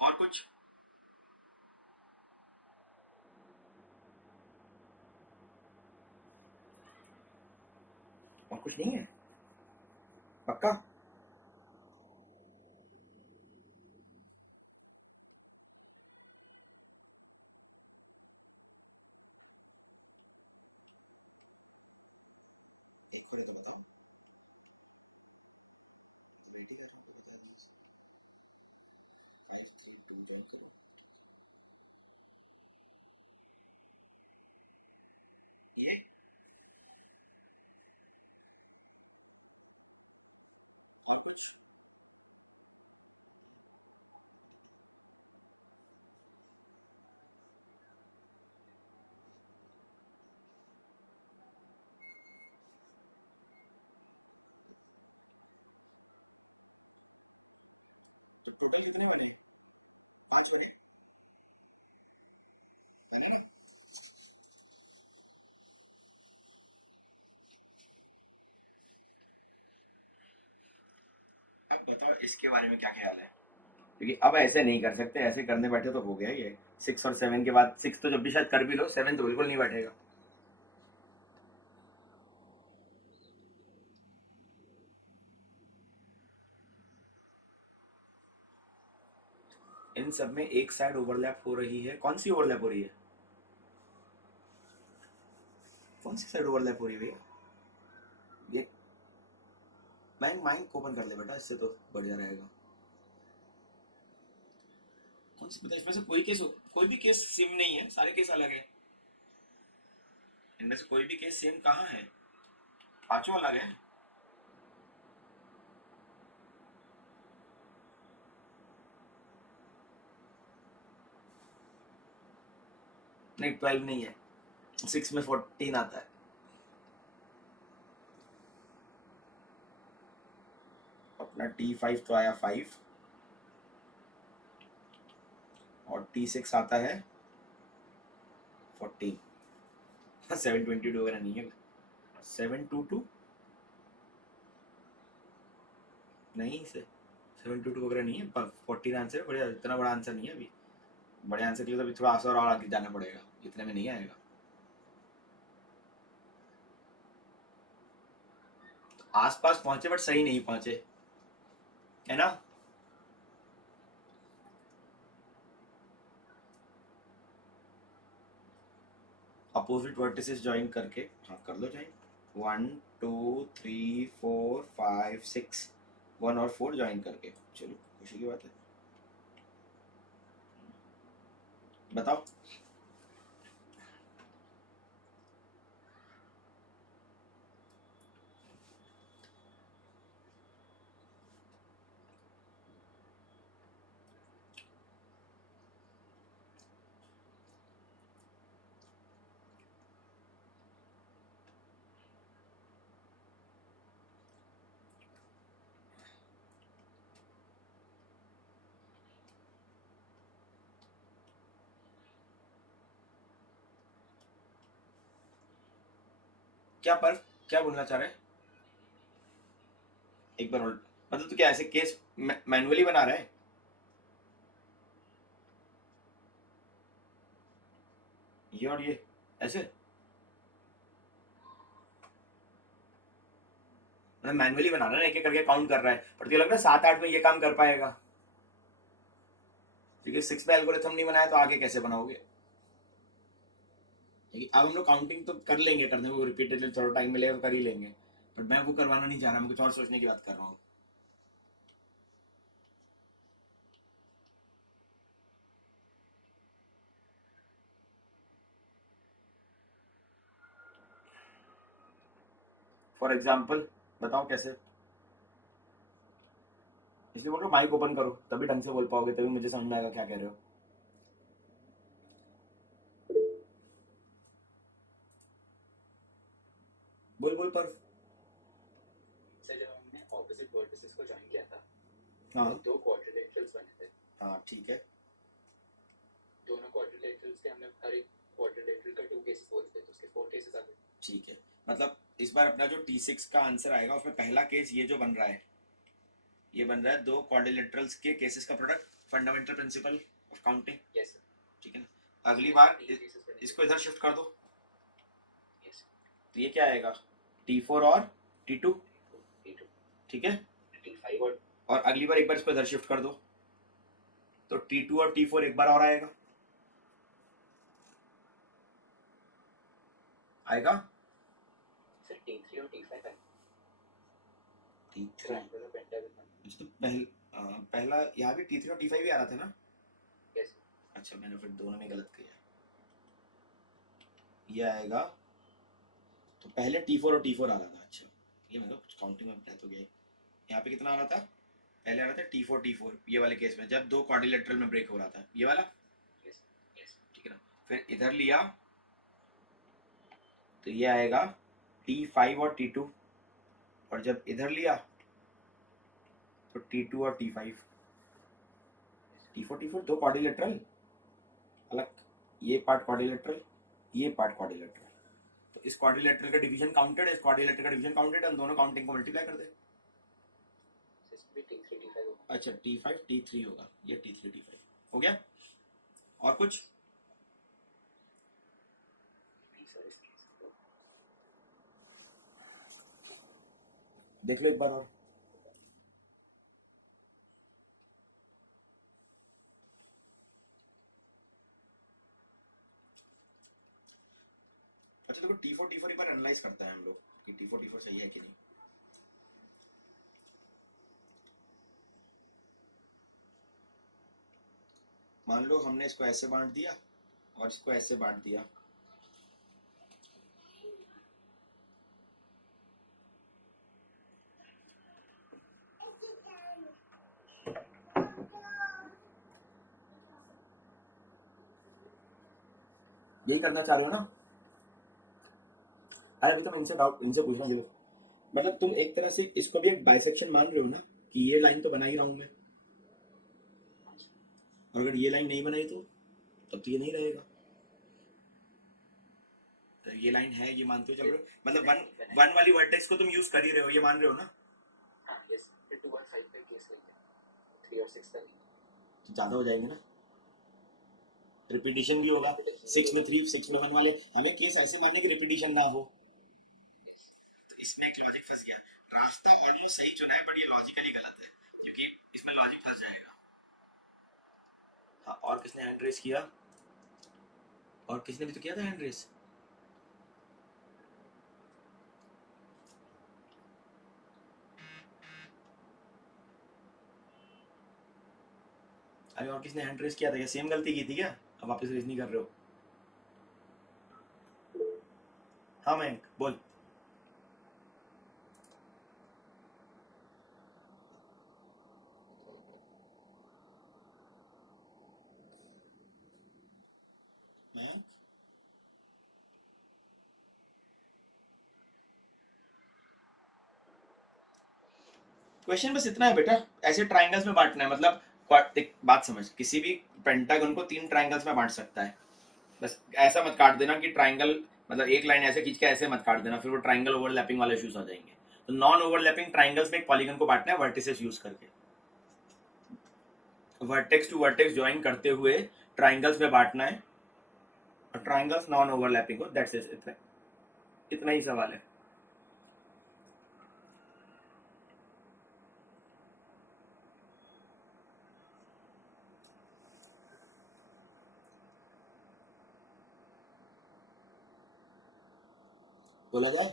और कुछ, और कुछ नहीं है, पक्का। ये और कुछ, टोटल कितने बने? 5 बने, है ना? अब बताओ इसके बारे में क्या ख्याल है, क्योंकि अब ऐसे नहीं कर सकते, ऐसे करने बैठे तो हो गया ये। 6 और 7 के बाद, 6 तो जब भी शायद कर भी लो, 7 तो बिल्कुल नहीं बैठेगा। इन सब में एक साइड ओवरलैप हो रही है, कौन सी ओवरलैप हो रही है? कौन सी साइड ओवरलैप हो रही है भैया? ये माइक ओपन कर ले बेटा, इससे तो बढ़िया रहेगा। कौन सी पता, इसमें से कोई भी केस सेम नहीं है, सारे केस अलग है। इनमें से कोई भी केस सेम कहाँ है? पांचों अलग है। नहीं 12 नहीं है, 6 में 14 आता है। अपना T5 तो आया 5, और T6 आता है 14। 722 वगैरह नहीं है। 722 नहीं से, 722 वगैरह नहीं है, पर 14 आंसर है। बढ़िया, इतना बड़ा आंसर नहीं है अभी। बड़े आंसर के लिए तो अभी थोड़ा आंसर और आगे जाना पड़ेगा, इतने में नहीं आएगा। तो आसपास पहुंचे बट सही नहीं पहुंचे, है ना? अपोजिट वर्टिसेस ज्वाइन करके, हाँ कर लो ज्वाइन। 1 2 3 4 5 6, 1 और 4 ज्वाइन करके, चलो खुशी की बात है। बताओ। क्या पर, क्या बोलना चाह रहे हैं? एक बार और, मतलब तो क्या ऐसे केस मैनुअली बना रहा है? ये और ये ऐसे, मतलब मैनुअली बना रहा है, एक एक करके काउंट कर रहा है, पर तुझे लग रहा है 7 8 में ये काम कर पाएगा? क्योंकि 6 में एल्गोरिथम नहीं बनाया तो आगे कैसे बनाओगे? ठीक है, अब हम लोग काउंटिंग तो कर लेंगे, करने को रिपीटेडली थोड़ा टाइम मिलेगा तो कर ही लेंगे, बट मैं वो करवाना नहीं चाह रहा, मैं कुछ और सोचने की बात कर रहा हूँ। फॉर एग्जाम्पल बताओ कैसे? इसलिए बोल रहा हूँ माइक ओपन करो, तभी ढंग से बोल पाओगे, तभी मुझे समझ में आएगा क्या कह रहे हो। बोल बोल पर। सर जब हमने ऑपोजिट वर्टिसेस को ज्वाइन किया था, हाँ तो दो क्वाड्रिलेटरल्स बने थे। हाँ ठीक है। दोनों क्वाड्रिलेटरल्स के हमने हर एक क्वाड्रिलेटरल का 2 केसेस बोले थे, तो उसके 4 केसेस आ गए। ठीक है, मतलब इस बार अपना जो T6 का आंसर आएगा उसमें पहला केस ये जो बन रहा है, ये बन रहा है दो क्वाड्रिलेटरल्स के केसेस का product, fundamental principle of counting. Yes sir. ठीक है ना? अगली बार तीन केसेस बने थे। इसको इधर शिफ्ट कर दो, यस तो ये क्या आएगा? T4 और T2। T2 ठीक है, T5 और अगली बार एक बार इसको इधर शिफ्ट कर दो, तो T2 और T4 एक बार और आएगा, आएगा सर T3 और T5 है। T3। Triangular pentagon. तो पहला यहाँ भी T3 और T5 ही आ रहा था ना? यस अच्छा, मैंने फिर दोनों में गलत किया। ये आएगा, तो पहले T4 और T4 आ रहा था। अच्छा, ये मतलब कुछ काउंटिंग में गलत हो गया। यहाँ पे कितना आ रहा था? पहले आ रहा था T4 ये वाले केस में, जब दो क्वाड्रिलेटरल में ब्रेक हो रहा था, ये वाला। Yes yes. ठीक है ना? फिर इधर लिया तो ये आएगा T5 और T2, और जब इधर लिया तो T2 और T5। T4 दो क्वाड्रिलेटरल अलग, ये पार्ट क्वाड्रिलेटरल, ये पार्ट क्वाड्रिलेटरल, तो इस क्वाड्रिलेटरल का डिवीजन काउंटेड है, इस क्वाड्रिलेटरल का डिवीजन काउंटेड है, दोनों काउंटिंग को मल्टीप्लाई कर दे। इसमें T3 T5 होगा। अच्छा T5 T3 होगा, ये T3 T5 हो गया। और कुछ देख लो एक बार और। अच्छा देखो T4 एक बार एनालाइज करते हैं हम लोग कि T4 सही है कि नहीं। मान लो हमने इसको ऐसे बांट दिया और इसको ऐसे बांट दिया, यही करना चाह रहे हो ना? अरे अभी तो मैं इनसे पूछ रहा हूँ, मतलब तुम एक तरह से इसको भी एक बाइसेक्शन मान रहे हो ना कि ये लाइन तो बना ही रहा हूं मैं, और अगर ये लाइन नहीं बनाई तो तब तो ये नहीं रहेगा। तो ये लाइन है, ये मानते हो चल रहे हो, मतलब वन वाली वर्टेक्स को तुम यूज कर ही रहे हो, ये मान रहे हो ना? हाँ यस, फिर 2 और 5 का केस लेते हैं, 3 और 6 का तो ज्यादा हो जाएंगे ना, रिपीटिशन भी होगा, 6 में 3 6 में 1 वाले, हमें केस ऐसे मानने की रिपीटिशन ना हो। तो इसमें एक लॉजिक फंस गया, रास्ता ऑलमोस्ट सही चुना है बट ये लॉजिकली गलत है, क्योंकि इसमें लॉजिक फंस जाएगा। हाँ, और किसने हैंड रेस किया? और किसने भी तो किया था हैंड रेस? अरे और किसने हैंड रेस किया था? क्या सेम गलती की थी क्या? अब वापस रेस नहीं कर रहे हो? हाँ मयंक बोल। मयंक क्वेश्चन बस इतना है बेटा, ऐसे ट्राइंगल्स में बांटना है, मतलब एक बात समझ, किसी भी पेंटागन को 3 ट्राइंगल्स में बांट सकता है, बस ऐसा मत काट देना कि ट्राइंगल, मतलब एक लाइन ऐसे खींच के ऐसे मत काट देना, फिर वो ट्राइंगल ओवरलैपिंग वाले इश्यूज आ जाएंगे। तो नॉन ओवरलैपिंग ट्राइंगल्स में एक पॉलीगन को बांटना है वर्टिसेस यूज करके, वर्टेक्स टू वर्टेक्स ज्वाइन करते हुए ट्राइंगल्स में बांटना है, और ट्राइंगल्स नॉन ओवरलैपिंग हो, दैट्स इट, इतना ही सवाल है। बोला था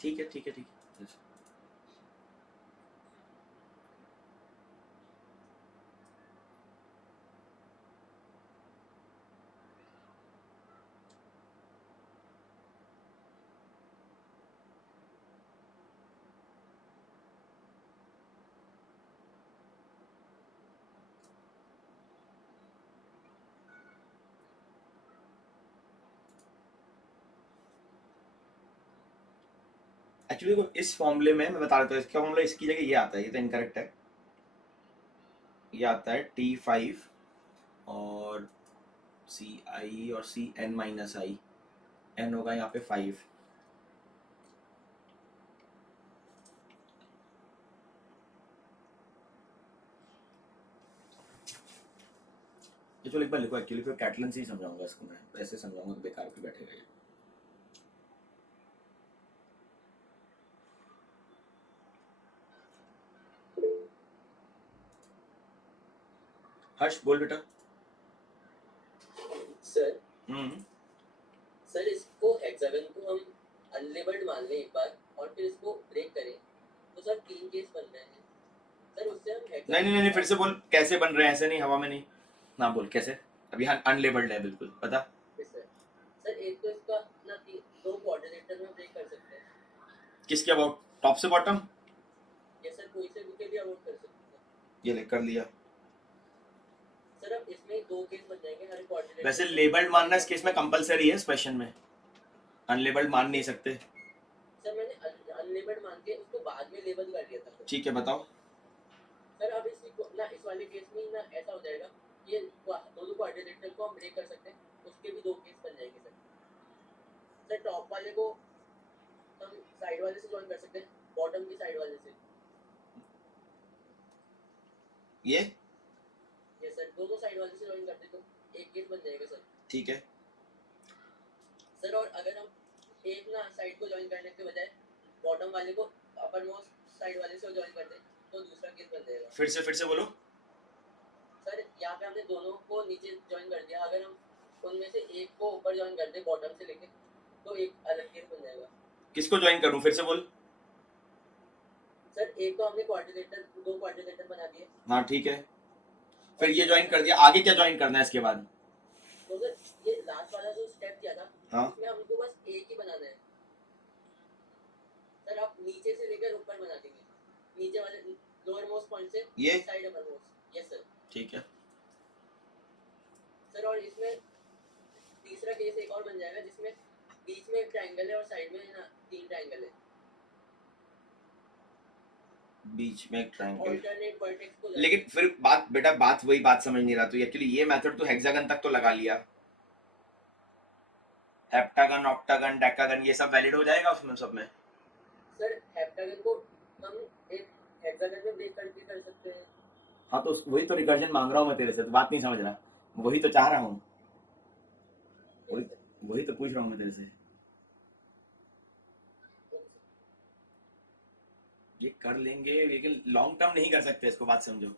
ठीक है ठीक है ठीक है। एक्चुअली इस फॉर्मूले में मैं बता देता हूँ, इसका फॉर्मूला इसकी जगह ये आता है, ये तो इनकरेक्ट है, ये आता है T5 और CI और CN-I, N होगा यहाँ पे 5, ये चलो एक बार लिखो, एक्चुअली फिर कैटलन से ही समझाऊंगा इसको, मैं ऐसे समझाऊंगा तो बेकार पे बैठेगा ये। हर्ष बोल बेटा। सर हम्म सर इसको हेक्सागन को हम अनलेबल्ड मान लें एक बार और फिर इसको ब्रेक करें तो सर 3 केस बन रहे हैं सर, उससे हम नहीं नहीं नहीं, फिर से बोल, कैसे बन रहे हैं? ऐसे नहीं, हवा में नहीं ना बोल, कैसे? अभी अनलेबल्ड है बिल्कुल, पता? सर एक तो इसका ना 2 क्वाड्रिलेटरल में ब्रेक कर सकते हैं। किसके अबाउट? टॉप से बॉटम? ये सर कोई से भी अबाउट कर सकते हैं। ये ले कर लिया। सर अब इसमें 2 केस बन जाएंगे हर कोऑर्डिनेटर। वैसे लेबल्ड मानना इस केस में कंपलसरी है इस क्वेश्चन में, अनलेबल्ड मान नहीं सकते। सर मैंने अनलेबल्ड मान के उसको बाद में लेबल कर दिया था। ठीक है बताओ। सर अब इस वाले केस में ना ऐसा हो जाएगा, ये दोनों कोऑर्डिनेटर को हम ब्रेक कर सकते हैं, उसके भी 2 केस बन जाएंगे सर। टॉप वाले को हम साइड वाले से ज्वाइन कर सकते हैं, बॉटम की साइड वाले से। ये सर दोनों साइड वाले से ज्वाइन करते तो एक केस बन जाएगा सर। ठीक है सर और अगर हम एक ना साइड को ज्वाइन करने के बजाय बॉटम वाले को अपर मोस्ट साइड वाले से ज्वाइन करते तो दूसरा केस बन जाएगा। फिर से बोलो। सर यहाँ पे हमने दोनों को नीचे ज्वाइन कर दिया, अगर हम उनमें से एक को ऊपर ज्वाइन कर दे बॉटम से लेके तो एक अलग केस बन जाएगा। किसको ज्वाइन करूं, फिर से बोल। सर एक तो हमने दो कोऑर्डिनेटर बना दिए। हाँ ठीक है, फिर ये ज्वाइन कर दिया, आगे क्या ज्वाइन करना है इसके बाद? तो सर ये लास्ट वाला जो स्टेप किया था, हाँ उसमें हमको बस एक ही बनाना है सर। आप नीचे से लेकर ऊपर बना देंगे, नीचे वाले लोअर मोस्ट पॉइंट से ये side upper most. Yes sir. ठीक है। सर और इसमें तीसरा केस एक और बन जाएगा जिसमें बीच में एक ट्रायंगल है और साइड में ना 3 ट्रायंगल है। बीच में एक ट्रायंगल, ऑल्टरनेट वर्टेक्स को लेकिन फिर बात वही बात समझ नहीं रहा तू एक्चुअली। ये मेथड तो हेक्सागन तक तो लगा लिया, हेप्टागन ऑक्टागन डेकागन ये सब वैलिड हो जाएगा उसमें सब में? सर हेप्टागन को हम एक हेक्सागन में ब्रेक करके कर सकते हैं। हाँ तो वही तो रिकर्जन मांग रहा हूँ मैं तेरे से, तो बात नहीं समझ रहा, वही तो चाह रहा हूँ, वही तो पूछ रहा हूँ मैं तेरे से। ये कर लेंगे लेकिन लॉन्ग टर्म नहीं कर सकते इसको, बात समझो।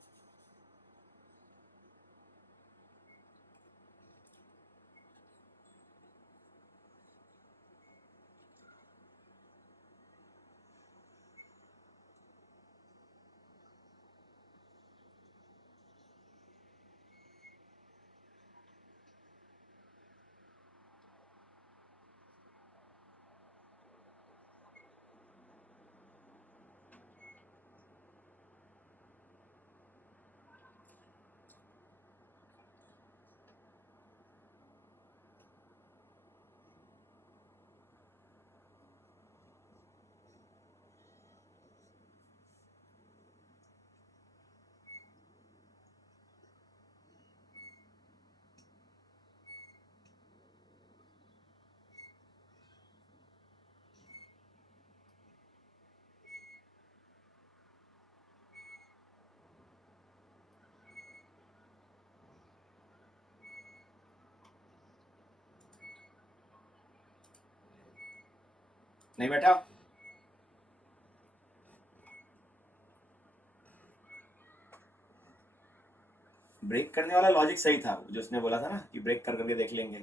नहीं बैठा? ब्रेक करने वाला लॉजिक सही था जो उसने बोला था ना कि ब्रेक कर करके देख लेंगे।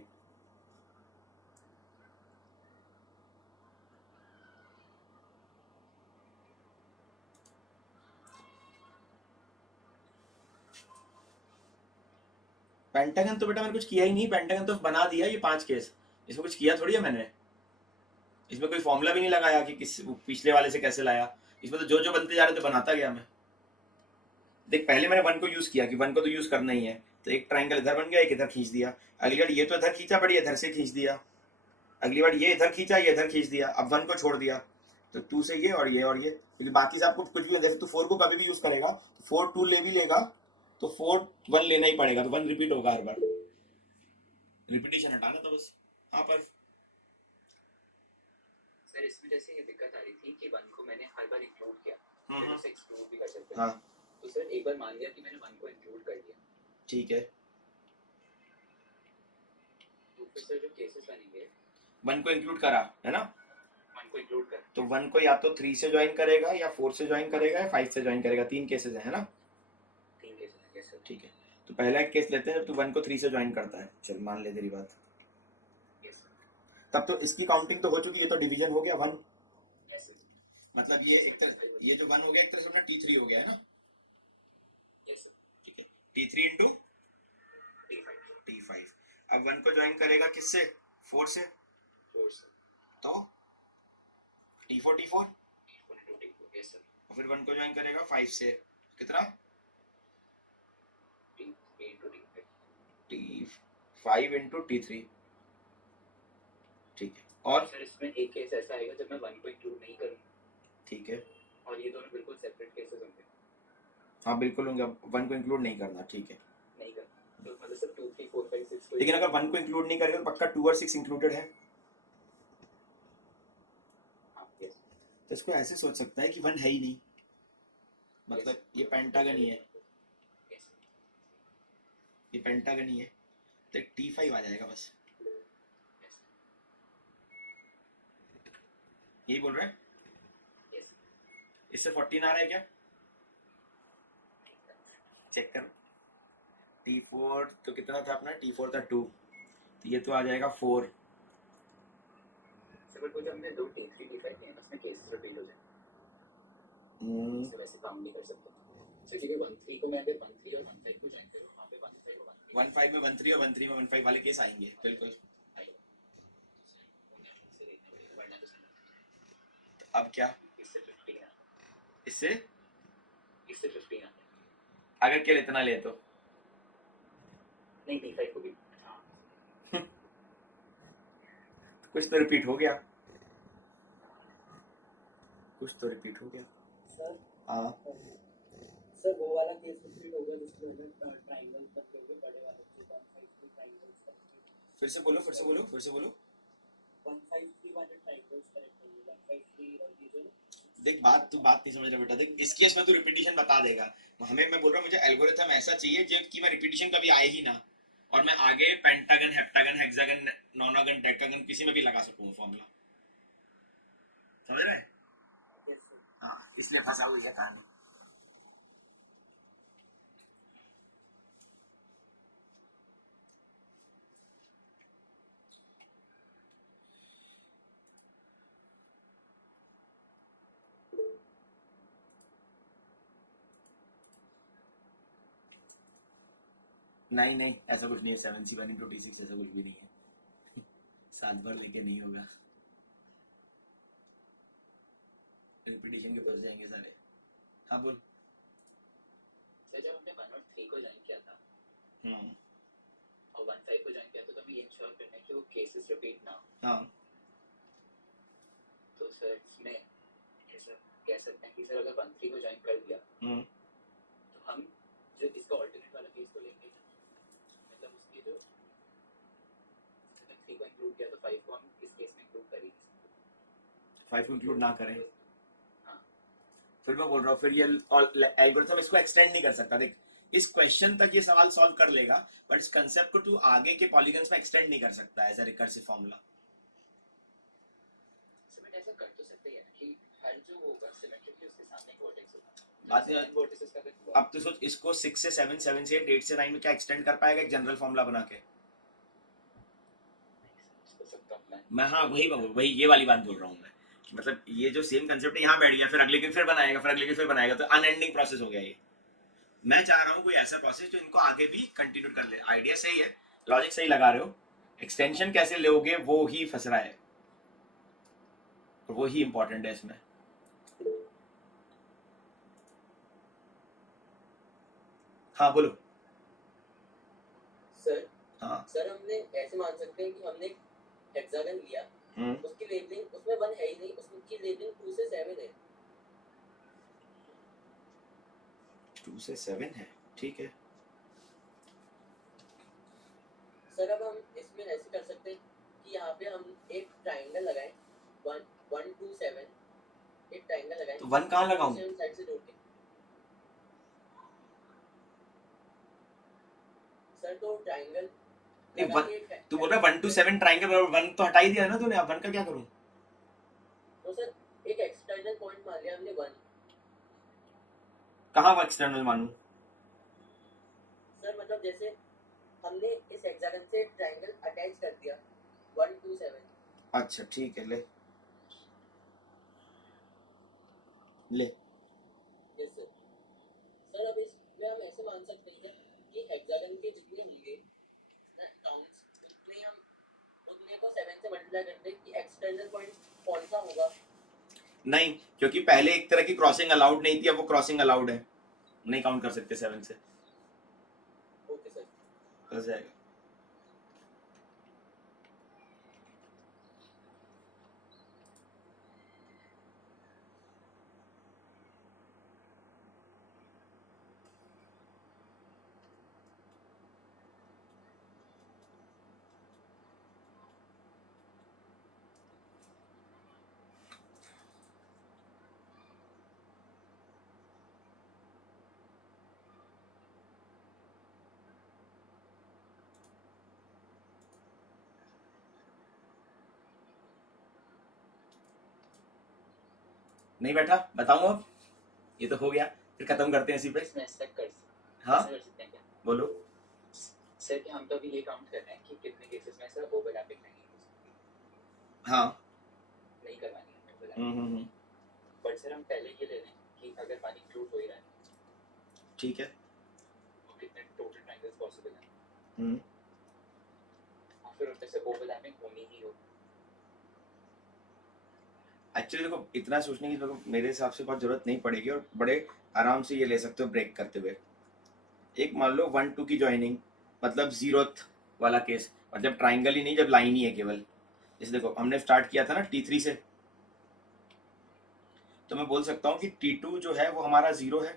पेंटागन तो बेटा मैंने कुछ किया ही नहीं, पेंटागन तो बना दिया ये 5 केस, इसमें कुछ किया थोड़ी है मैंने। इसमें कोई फॉर्मूला भी नहीं लगाया कि किस पिछले वाले से कैसे लाया, इसमें तो जो जो बनते जा रहे थे बनाता गया मैं। देख पहले मैंने 1 को यूज किया कि 1 को तो यूज करना ही है, तो एक ट्रायंगल इधर बन गया, एक इधर खींच दिया। अगली बार ये तो इधर खींचा, बढ़िया इधर से खींच दिया। अगली बार ये इधर खींचा, ये इधर खींच दिया। अब 1 को छोड़ दिया, तो 2 से ये और ये और ये, क्योंकि बाकी से आपको कुछ भी जैसे तो 4 को कभी भी यूज करेगा तो 4 2 ले भी लेगा, तो 4 1 लेना ही पड़ेगा, तो 1 रिपीट होगा हर बार, रिपीटेशन हटाना था बस। हाँ पर सर इसमें जैसे ये दिक्कत आ रही थी कि 1 को मैंने हर बार इंक्लूड किया, फिर हाँ उसे एक्सक्लूड भी कर सकते हैं। हाँ तो सर एक बार मान लिया कि मैंने 1 को इंक्लूड कर दिया, ठीक है। तो फिर सर जो केसेस बनेंगे 1 को इंक्लूड करा है ना, 1 को इंक्लूड कर, तो 1 को या तो 3 से ज्वाइन करेगा या 4 से ज्वाइन करेगा या 5 से ज्वाइन करेगा, 3 केसेस है ना। 3 केसेस हैं। Yes sir. ठीक है, तो पहला एक केस लेते हैं जब तू 1 को 3 से ज्वाइन करता है, चल मान ले तेरी बात। Yes sir. तब तो इसकी काउंटिंग तो हो चुकी है, तो डिवीजन हो गया 1, यस सर। मतलब ये एक तरह ये जो 1 हो गया एक तरह से अपना T3 हो गया है ना। Yes sir. ठीक है, T3 इंटू T5 T5। अब 1 को ज्वाइन करेगा किससे, 4 से, 4 सर, तो T4 T4, T4 into T4। Yes sir. और फिर 1 को ज्वाइन करेगा 5 से, कितना, T3 into T5। 5 into T3, ठीक है। और सर इसमें एक केस ऐसा आएगा जब मैं 1 को इंक्लूड नहीं करूँ ठीक है, और ये दोनों बिल्कुल सेपरेट केसेस होंगे, हाँ बिल्कुल होंगे, 1 को इंक्लूड नहीं करना, ठीक है। नहीं कर तो मतलब सर 2 3 4 5 6 को लेकिन अगर 1 को इंक्लूड नहीं करेगा तो पक्का 2 और 6 इंक्लूडेड है। हाँ यस तो इसको ऐसे सोच सकता है कि 1 है ही नहीं, मतलब ये पेंटागन ही है, यस ये पेंटागन ही है, तो एक T5 आ जाएगा बस, यही बोल रहा है। यस इससे 14 आ रहा है क्या, चेक कर। T4 तो कितना था अपना, T4 था 2, तो ये तो आ जाएगा 4। सर बट वो जो हमने दो T3 T5 लिए हैं उसमें केसेस रिपीट हो जाए इससे वैसे काम नहीं कर सकते सर, क्योंकि 1 3 को मैं अगर 1 3 और 1 5 को ज्वाइन करूँ वहाँ पे 1 5 और 1 1 5 में 1 3 और 1 3 में 1 5 वाले केस आएंगे, बिल्कुल। अब क्या, इससे 15 आता इससे है, इससे 15 आता है, अगर केवल इतना ले तो नहीं T5 को भी हाँ कुछ तो रिपीट हो गया, कुछ तो रिपीट हो गया। सर हाँ सर वो वाला केस रिपीट होगा जिसमें अगर ट्रायंगल कर दोगे बड़े वाले जो 153 ट्रायंगल्स करेक्ट, फिर से बोलो, फिर से बोलो, फिर से बोलो। 153 वाले ट्रायंगल्स करेक्ट होंगे, 153 और ये जो ना देख बात तू बात नहीं समझ रहा बेटा, देख इस केस में तू रिपीटिशन बता देगा, हमें मैं बोल रहा हूँ मुझे एल्गोरिथम ऐसा चाहिए जो कि मैं रिपीटिशन कभी आए ही ना, और मैं आगे पेंटागन हेप्टागन हेक्सागन नोनागन डेकागन किसी में भी लगा सकूँ फॉर्मूला, समझ रहा है। Yes sir. हाँ इसलिए फंसा हुई है कहानी। नहीं नहीं ऐसा कुछ नहीं है, 7C1 इंटू T6 ऐसा कुछ भी नहीं है, 7 बार लेके नहीं होगा, रिपीटिशन के फंस जाएंगे सारे। हाँ बोल। सर जब हमने 1 और 3 को ज्वाइन किया था हम्म और 1 5 को ज्वाइन किया था तो हमें ये इंश्योर करना है कि वो केसेस रिपीट ना हो, हाँ तो सर इसमें ऐसा कह सकते हैं कि सर अगर 1 3 को ज्वाइन कर दिया तो हम जो इसका ऑल्टरनेट वाला केस को लेंगे, मतलब उसके जो 3 को इंक्लूड किया तो 5 को हम इस केस में इंक्लूड करेंगे, 5 को इंक्लूड ना करें, हाँ फिर मैं बोल रहा हूँ फिर ये एल्गोरिथम इसको एक्सटेंड नहीं कर सकता। देख इस क्वेश्चन तक ये सवाल सॉल्व कर लेगा, बट इस कंसेप्ट को तू आगे के पॉलीगन्स में एक्सटेंड नहीं कर सकता एज अ रिकर्सिव फॉर्मूला। सिमेट ऐसा कर तो सकते हैं कि हर जो होगा सिमेट्रिकली उसके सामने एक वर्टेक्स होगा, बात नहीं, वर्टिसेस का भी हुआ अब तो सोच इसको 6 से 7, 7 से 8, 8 से 9 में क्या एक्सटेंड कर पाएगा एक जनरल फॉर्मूला बना के। इसको सब करना है, मैं हाँ वही ये वाली बात बोल रहा हूँ मैं, कि मतलब ये जो सेम कंसेप्ट है यहाँ बैठ गया, फिर अगले के फिर बनाएगा, फिर अगले के फिर बनाएगा, तो अनएंडिंग प्रोसेस हो गया ये। मैं चाह रहा हूँ कोई ऐसा प्रोसेस जो इनको आगे भी कंटिन्यू कर ले। आइडिया सही है, लॉजिक सही लगा रहे हो, एक्सटेंशन कैसे लोगे वो ही फंस रहा है, और वो ही इंपॉर्टेंट है इसमें। हाँ बोलो। सर हाँ सर हमने ऐसे मान सकते हैं कि हमने एक हेक्सागन लिया, उसकी लेबलिंग उसमें 1 है ही नहीं, उसकी लेबलिंग 2 से 7 है। 2 से 7 है, ठीक है। सर अब हम इसमें ऐसे कर सकते हैं कि यहाँ पे हम एक ट्रायंगल लगाएं, 1 1 2 7 एक ट्रायंगल लगाएं, तो 1 कहाँ लगाऊं? 7 साइड से जोड़ के। सर तो ट्रायंगल नहीं लगा 1, के तू बोल रहा है 1 to 7 ट्रायंगल, और 1 तो हटा ही दिया ना तूने, अब 1 का क्या करूं? तो सर एक एक्सटर्नल पॉइंट मान लिया हमने 1। कहाँ वो एक्सटर्नल मानूं? सर मतलब जैसे हमने इस हेक्सागन से ट्रायंगल अटैच कर दिया 1 2 7। अच्छा ठीक है, ले ले। Yes sir. सर अब इसमें हम ऐसे मान सकते हैं सर कि हेक्सागन के जितने होंगे ना काउंट्स, उतने को 7 से मल्टीप्लाई करते हैं कि एक्सटर्नल पॉइंट कौन सा होगा। नहीं, क्योंकि पहले एक तरह की क्रॉसिंग अलाउड नहीं थी, अब वो क्रॉसिंग अलाउड है, नहीं काउंट कर सकते 7 से, ओके सर। फंस जाएगा। नहीं बैठा, बताऊं अब? ये तो हो गया, फिर खत्म करते हैं इसी पे। इसमें ऐसा कर हाँ ऐसा कर सकते हैं क्या बोलो। सर कि हम तो अभी ये काउंट कर रहे हैं कि कितने केसेस में सर ओवरलैपिंग नहीं हो सकती, हाँ नहीं करवानी है ओवरलैपिंग, हम्म। बट सर हम पहले ये ले लें कि अगर पानी फ्लूट हो ही रहा है ठीक है। तो कितने टोटल ट्रायंगल्स पॉसिबल हैं, हम्म। और फिर उनमें से ओवरलैपिंग होनी ही हो। एक्चुअली देखो, इतना सोचने की देखो मेरे हिसाब से बहुत जरूरत नहीं पड़ेगी, और बड़े आराम से ये ले सकते हो ब्रेक करते हुए। एक मान लो 1 2 की ज्वाइनिंग, मतलब जीरोथ वाला केस, और जब ट्राइंगल ही नहीं, जब लाइन ही है केवल। जैसे देखो हमने स्टार्ट किया था ना T3 से, तो मैं बोल सकता हूँ कि T2 जो है वो हमारा 0 है।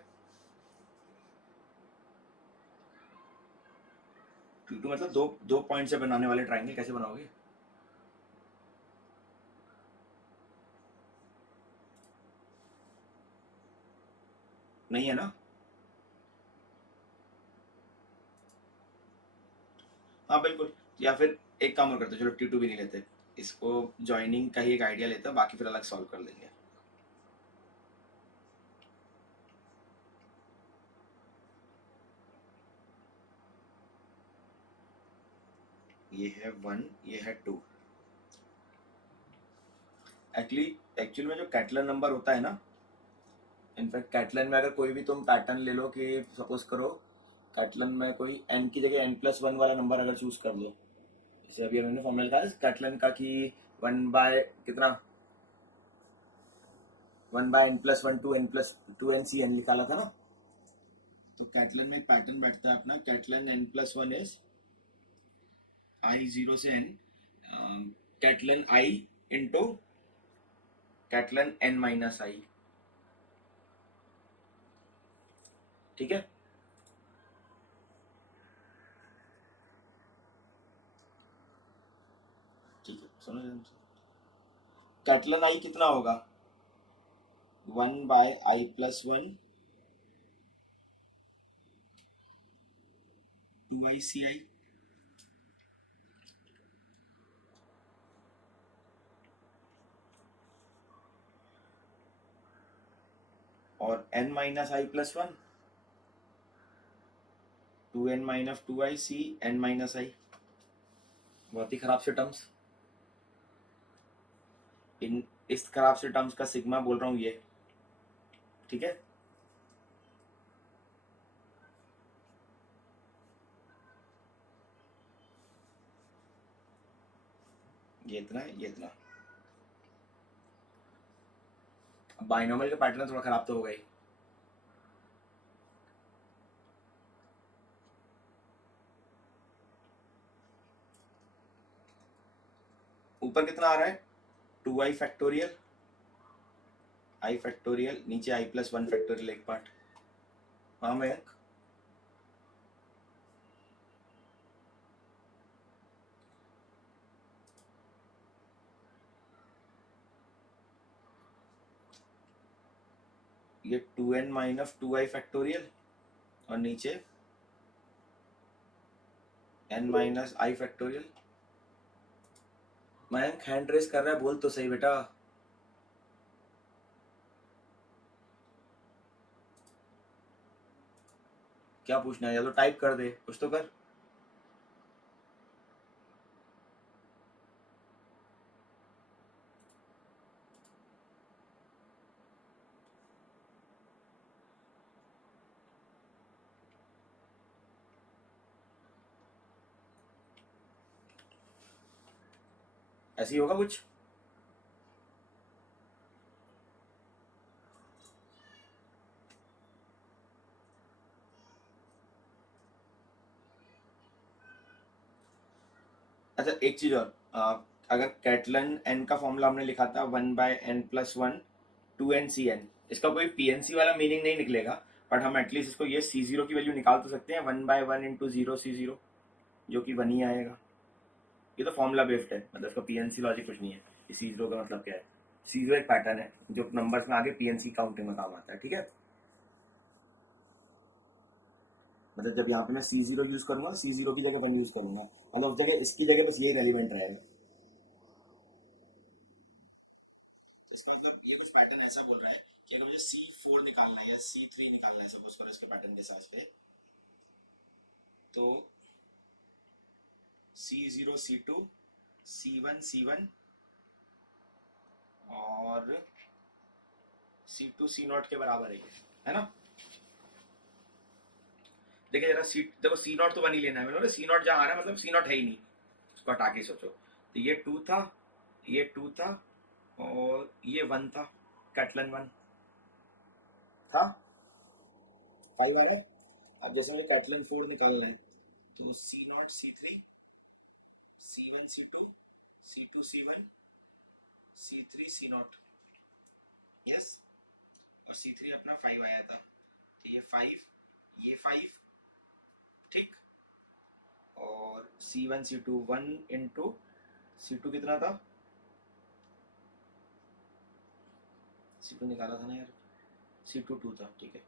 T2 मतलब दो दो पॉइंट से बनाने वाले ट्राइंगल कैसे बनाओगे? नहीं है ना? हाँ बिल्कुल। या फिर एक काम और करते हैं, चलो T2 भी नहीं लेते, इसको ज्वाइनिंग का ही एक आइडिया लेते हैं, बाकी फिर अलग सॉल्व कर लेंगे। ये है 1, ये है 2। एक्चुअली में जो कैटलन नंबर होता है ना, इनफैक्ट कैटलन में अगर कोई भी तुम पैटर्न ले लो, कि सपोज करो कैटलन में कोई n की जगह n+1 वाला नंबर अगर चूज कर लो, जैसे अभी हमने फॉर्मूला निकाला कैटलन का कि 1 बाय कितना, 1/n+1 टू n+2n निकाला था ना। तो कैटलन में एक पैटर्न बैठता है अपना, कैटलन n+1 इज I0 से n, Catalan I into Catalan n-i। ठीक है। ठीक है, सुनो कैटलन I कितना होगा, 1/i+1 2ici, और n-i+1 2n-2ic n-i। बहुत ही खराब से टर्म्स, इन इस खराब से टर्म्स का सिग्मा बोल रहा हूँ ये। ठीक है, ये इतना है, ये इतना। अब बाइनोमियल का पैटर्न थोड़ा खराब तो हो गई। ऊपर कितना आ रहा है, 2i फैक्टोरियल, i फैक्टोरियल, नीचे i+1 फैक्टोरियल एक पार्ट। हाँ मयंक, ये 2n-2i फैक्टोरियल, और नीचे n-i factorial. Mayank hand raise कर रहा है, बोल तो सही बेटा। क्या पूछना है, या तो टाइप कर दे, कुछ तो कर। ऐसे ही होगा कुछ। अच्छा एक चीज और, अगर कैटलन n का फॉर्मूला हमने लिखा था 1/n+1 2n/cn, इसका कोई PNC वाला मीनिंग नहीं निकलेगा, बट हम एटलीस्ट इसको ये C0 की वैल्यू निकाल तो सकते हैं, 1/1 इंटू 0 C0, जो कि 1 ही आएगा। ये तो फॉर्मूला बेस्ड है, मतलब इसका PNC लॉजिक कुछ नहीं है। C0 का मतलब क्या है, C0 एक पैटर्न है जो नंबर्स में आगे PNC काउंटिंग में काम आता है। ठीक है, मतलब जब यहाँ पे मैं C0 यूज करूंगा, C0 की जगह 1 यूज करूंगा, मतलब उस जगह इसकी जगह बस यही रेलिवेंट रहेगा। इसका मतलब मतलब ये कुछ पैटर्न ऐसा बोल रहा है कि अगर मुझे C4 निकालना है या C3 निकालना है सपोज करो इसके पैटर्न के हिसाब से, तो C0 C2 C1 C1 और C2 C0 के बराबर है ना। देखिए जरा देखो C0 तो 1 ही लेना है मैंने, C0 जहाँ आ रहा है मतलब C0 है ही नहीं, उसको हटा के सोचो। तो ये 2 था, ये 2 था और ये 1 था, कैटलन 1 था, 5 आ रहा है। अब जैसे मुझे कैटलन 4 निकालना है तो C0 C3 C1 C2 C2 C1 C3 C0, yes. और C3 अपना 5 आया था, तो ये 5 ये 5, ठीक। और C1 C2 1 इंटू C2 कितना था, C2 निकाला था ना यार, C2 2 था, ठीक है।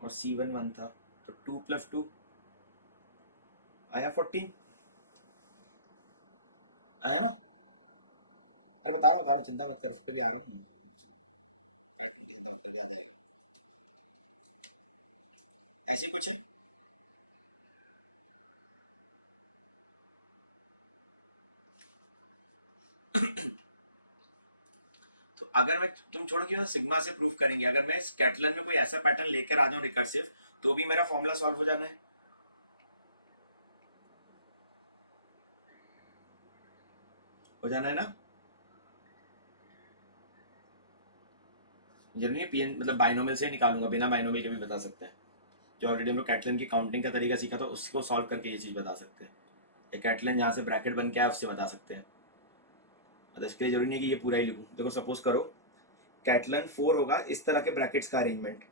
और C1 1 था, तो 2 प्लस 2 आया 14, आया ना। अरे बता रहा हूँ, चिंता मत कर, उस पर भी आ रहा हूँ। ऐसे कुछ है। तो अगर मैं, तुम छोड़ के सिग्मा से प्रूफ करेंगे, अगर मैं कैटलन में कोई ऐसा पैटर्न लेकर आ जाऊं रिकर्सिव, तो भी मेरा फॉर्मूला सॉल्व हो जाना है, हो जाना है ना। जरूरी पीएन मतलब बाइनोमियल से निकालूंगा, बिना बाइनोमियल के भी बता सकते हैं। जो ऑलरेडी हम लोग कैटलन की काउंटिंग का तरीका सीखा था उसको सॉल्व करके ये चीज बता सकते हैं। ये कैटलन जहाँ से ब्रैकेट बन के आया उससे बता सकते हैं। मतलब इसके लिए जरूरी नहीं है कि ये पूरा ही लिखूं। देखो सपोज करो कैटलन 4 होगा, इस तरह के ब्रैकेट्स का अरेंजमेंट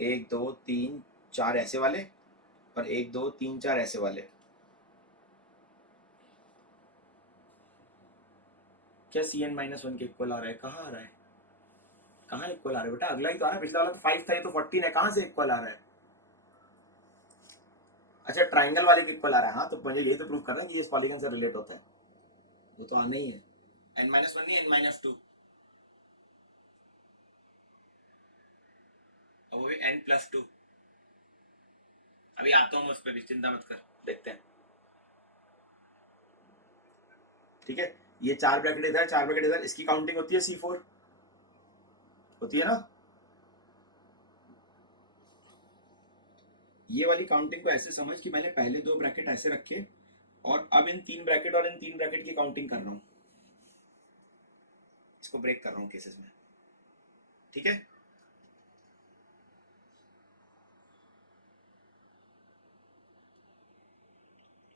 1 2 3 4 ऐसे वाले और 1 2 3 4 ऐसे वाले। क्या Cn-1 के इक्वल आ रहा है, कहाँ आ रहा है, कहाँ इक्वल आ रहा है बेटा, अगला ही तो आ रहा है, पिछला वाला तो 5 था, ये तो 14 है, कहाँ से इक्वल आ रहा है। अच्छा ट्राइंगल वाले के इक्वल आ रहा है, हाँ तो मुझे यही तो प्रूफ करना है कि ये इस पॉलीगन से रिलेट होता है, वो तो आना ही है। n-1 नहीं n-2, और वो भी n+2। अभी आता हूँ मैं उस पर भी, चिंता मत कर, देखते हैं, ठीक है। ये 4 ब्रैकेट इधर 4 ब्रैकेट इधर, इसकी काउंटिंग होती है C4, होती है ना। ये वाली काउंटिंग को ऐसे समझ कि मैंने पहले 2 ब्रैकेट ऐसे रखे और अब इन 3 ब्रैकेट और इन 3 ब्रैकेट की काउंटिंग कर रहा हूँ, इसको ब्रेक कर रहा हूँ केसेस में, ठीक है।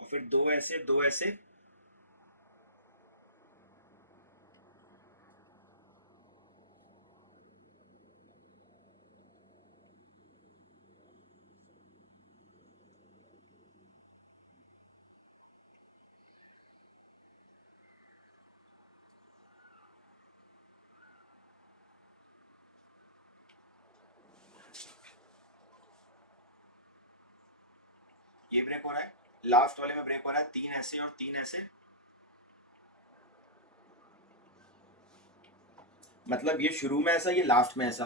और फिर 2 ऐसे 2 ऐसे, ये ब्रेक हो रहा है, लास्ट वाले में ब्रेक हो रहा है, 3 ऐसे और 3 ऐसे, मतलब ये शुरू में ऐसा, ये लास्ट में ऐसा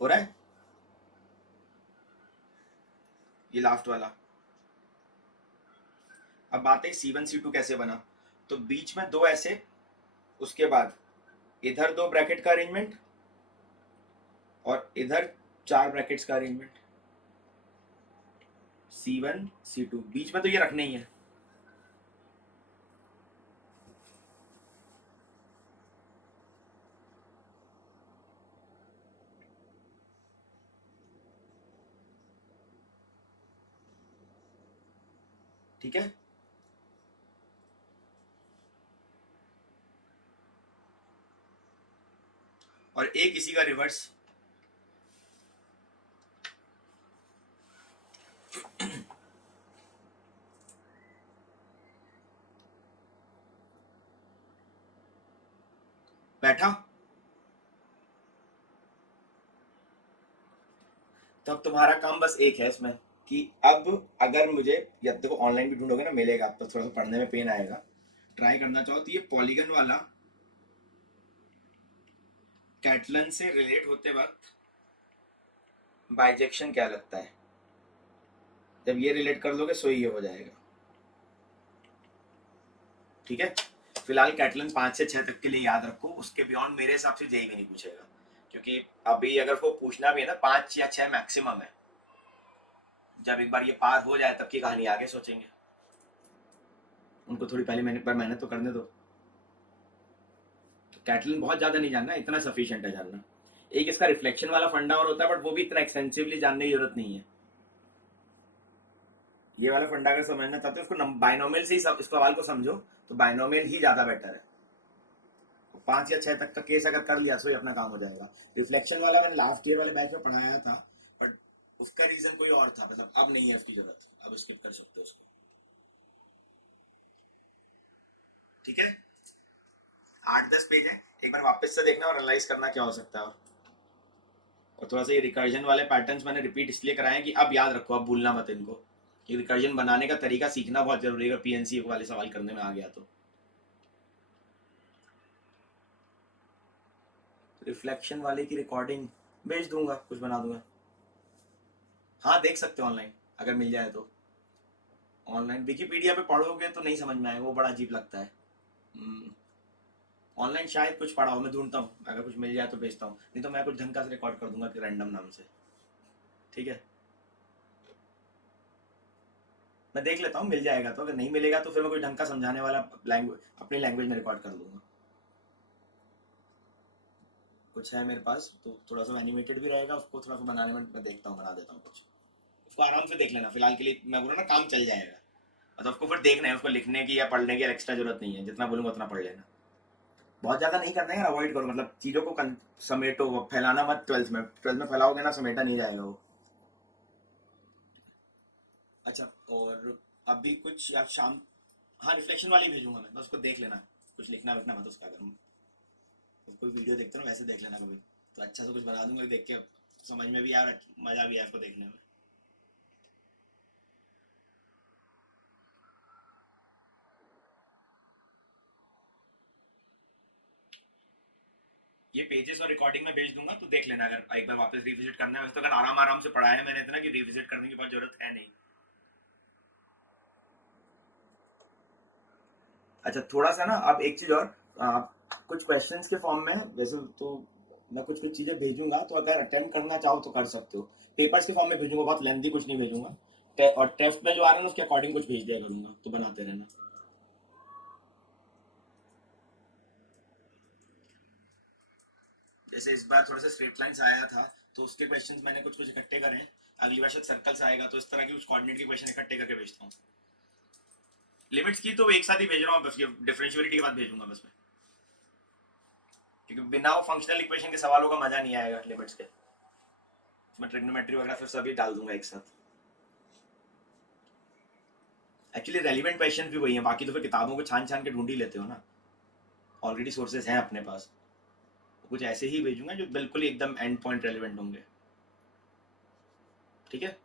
हो रहा है, ये लास्ट वाला। अब बात है C1 C2 कैसे बना, तो बीच में 2 ऐसे, उसके बाद इधर 2 ब्रैकेट का अरेंजमेंट और इधर 4 ब्रैकेट्स का अरेंजमेंट, C1 C2 बीच में तो ये रखना ही है, ठीक है। और एक इसी का रिवर्स, बैठा। तो अब तुम्हारा काम बस एक है इसमें कि अब अगर मुझे, या देखो ऑनलाइन भी ढूंढोगे ना मिलेगा, आप तो थोड़ा सा पढ़ने में पेन आएगा, ट्राई करना चाहो तो ये पॉलीगन वाला कैटलन से रिलेट होते वक्त बाइजेक्शन क्या लगता है, जब ये रिलेट कर लोगे सो ये हो जाएगा। ठीक है, फिलहाल कैटलन 5 से 6 तक के लिए याद रखो, उसके बियॉन्ड मेरे हिसाब से जेई भी नहीं पूछेगा, क्योंकि अभी अगर वो पूछना भी है ना 5 या 6 मैक्सिमम है, जब एक बार ये पार हो जाए तब की कहानी आगे सोचेंगे, उनको थोड़ी पहले मेहनत तो करने दो। तो कैटलन बहुत ज्यादा नहीं जानना, इतना सफिशिएंट है जानना। एक इसका रिफ्लेक्शन वाला फंडा और होता है, बट वो भी इतना एक्सटेंसिवली जानने की जरूरत नहीं है। ये वाला फंडा अगर समझना चाहते हो उसको बाइनोमियल से ही इस सवाल को समझो, तो बाइनोमियल ही ज्यादा बेटर है। 5 या 6 तक का केस अगर कर लिया तो ही अपना काम हो जाएगा। रिफ्लेक्शन वाला मैंने लास्ट ईयर वाले बैच में पढ़ाया था, बट उसका रीजन कोई और था, मतलब अब नहीं है उसकी जरूरत, अब स्किप कर सकते हो उसको। ठीक है, 8-10 पेज है, एक बार वापस से देखना और एनालाइज करना क्या हो सकता है। और थोड़ा सा ये रिकर्जन वाले पैटर्न्स मैंने रिपीट इसलिए कराए कि अब याद रखो, अब भूलना मत इनको, कि रिकर्जन बनाने का तरीका सीखना बहुत जरूरी है पीएनसी वाले सवाल करने में आ गया तो। रिफ्लेक्शन वाले की रिकॉर्डिंग भेज दूंगा, कुछ बना दूंगा। हाँ देख सकते हो ऑनलाइन, अगर मिल जाए तो। ऑनलाइन विकिपीडिया पे पढ़ोगे तो नहीं समझ में आएगा, वो बड़ा अजीब लगता है। ऑनलाइन शायद कुछ पढ़ा हो, मैं ढूंढता हूँ, अगर कुछ मिल जाए तो भेजता हूँ, नहीं तो मैं कुछ ढंग का रिकॉर्ड कर दूंगा रैंडम नाम से। ठीक है, मैं देख लेता हूँ मिल जाएगा तो, अगर नहीं मिलेगा तो फिर मैं कोई ढंग का समझाने वाला अपनी लैंग्वेज में रिकॉर्ड कर दूंगा। कुछ है मेरे पास तो थोड़ा सा एनिमेटेड भी रहेगा, उसको थोड़ा सा बनाने में मैं देखता हूँ, बना देता हूँ कुछ। उसको आराम से देख लेना, फिलहाल के लिए मैं बोल रहा ना काम चल जाएगा, मतलब उसको फिर देखना है, उसको लिखने की या पढ़ने की एक्स्ट्रा जरूरत नहीं है, जितना बोलूंगा उतना पढ़ लेना। बहुत ज्यादा नहीं करना है, अवॉइड करो, मतलब चीजों को समेटो, फैलाना मत। 12th में फैलाओगे ना, समेटा नहीं जाएगा वो। अच्छा, और अभी कुछ या शाम, हाँ रिफ्लेक्शन वाली भेजूंगा मैं, बस उसको देख लेना, कुछ लिखना विखना मत उसका। अगर कोई वीडियो देखते हो वैसे देख लेना कभी, तो अच्छा से कुछ बना दूंगा, देख के समझ में भी आया और मजा भी आया उसको देखने में। ये पेजेस और रिकॉर्डिंग में भेज दूंगा, तो देख लेना, अगर एक बार वापस रिविजिट करना है। वैसे तो अगर आराम आराम से पढ़ाया है मैंने इतना कि रिविजिट करने की बहुत जरूरत है नहीं। अच्छा थोड़ा सा ना, अब एक चीज और, कुछ क्वेश्चंस के फॉर्म में वैसे तो मैं कुछ कुछ चीजें भेजूंगा, तो अगर अटेम्प्ट करना चाहो तो कर सकते हो। पेपर्स के फॉर्म में भेजूंगा, बहुत लेंथी कुछ नहीं भेजूंगा। और टेस्ट में जो आ रहा है ना उसके अकॉर्डिंग कुछ भेज दिया करूंगा, तो बनाते रहना। जैसे इस बार थोड़ा सा स्ट्रेट लाइंस आया था, तो उसके क्वेश्चंस मैंने कुछ कुछ इकट्ठे करे हैं। अगली बार शायद सर्कल्स आएगा, तो इस तरह की कुछ कोऑर्डिनेट के क्वेश्चन इकट्ठे करके भेजता हूँ। लिमिट्स की तो एक साथ ही भेज रहा हूँ, बस ये डिफरेंशियलिटी के बाद भेजूंगा बस मैं, क्योंकि बिना वो फंक्शनल इक्वेशन के सवालों का मजा नहीं आएगा लिमिट्स के, मैं ट्रिग्नोमेट्री वगैरह फिर सभी डाल दूंगा एक साथ। एक्चुअली रेलिवेंट क्वेश्चन भी वही है, बाकी तो फिर किताबों को छान छान के ढूंढ ही लेते हो ना, ऑलरेडी सोर्सेज हैं अपने पास। कुछ ऐसे ही भेजूंगा जो बिल्कुल ही एकदम एंड पॉइंट रेलिवेंट होंगे। ठीक है।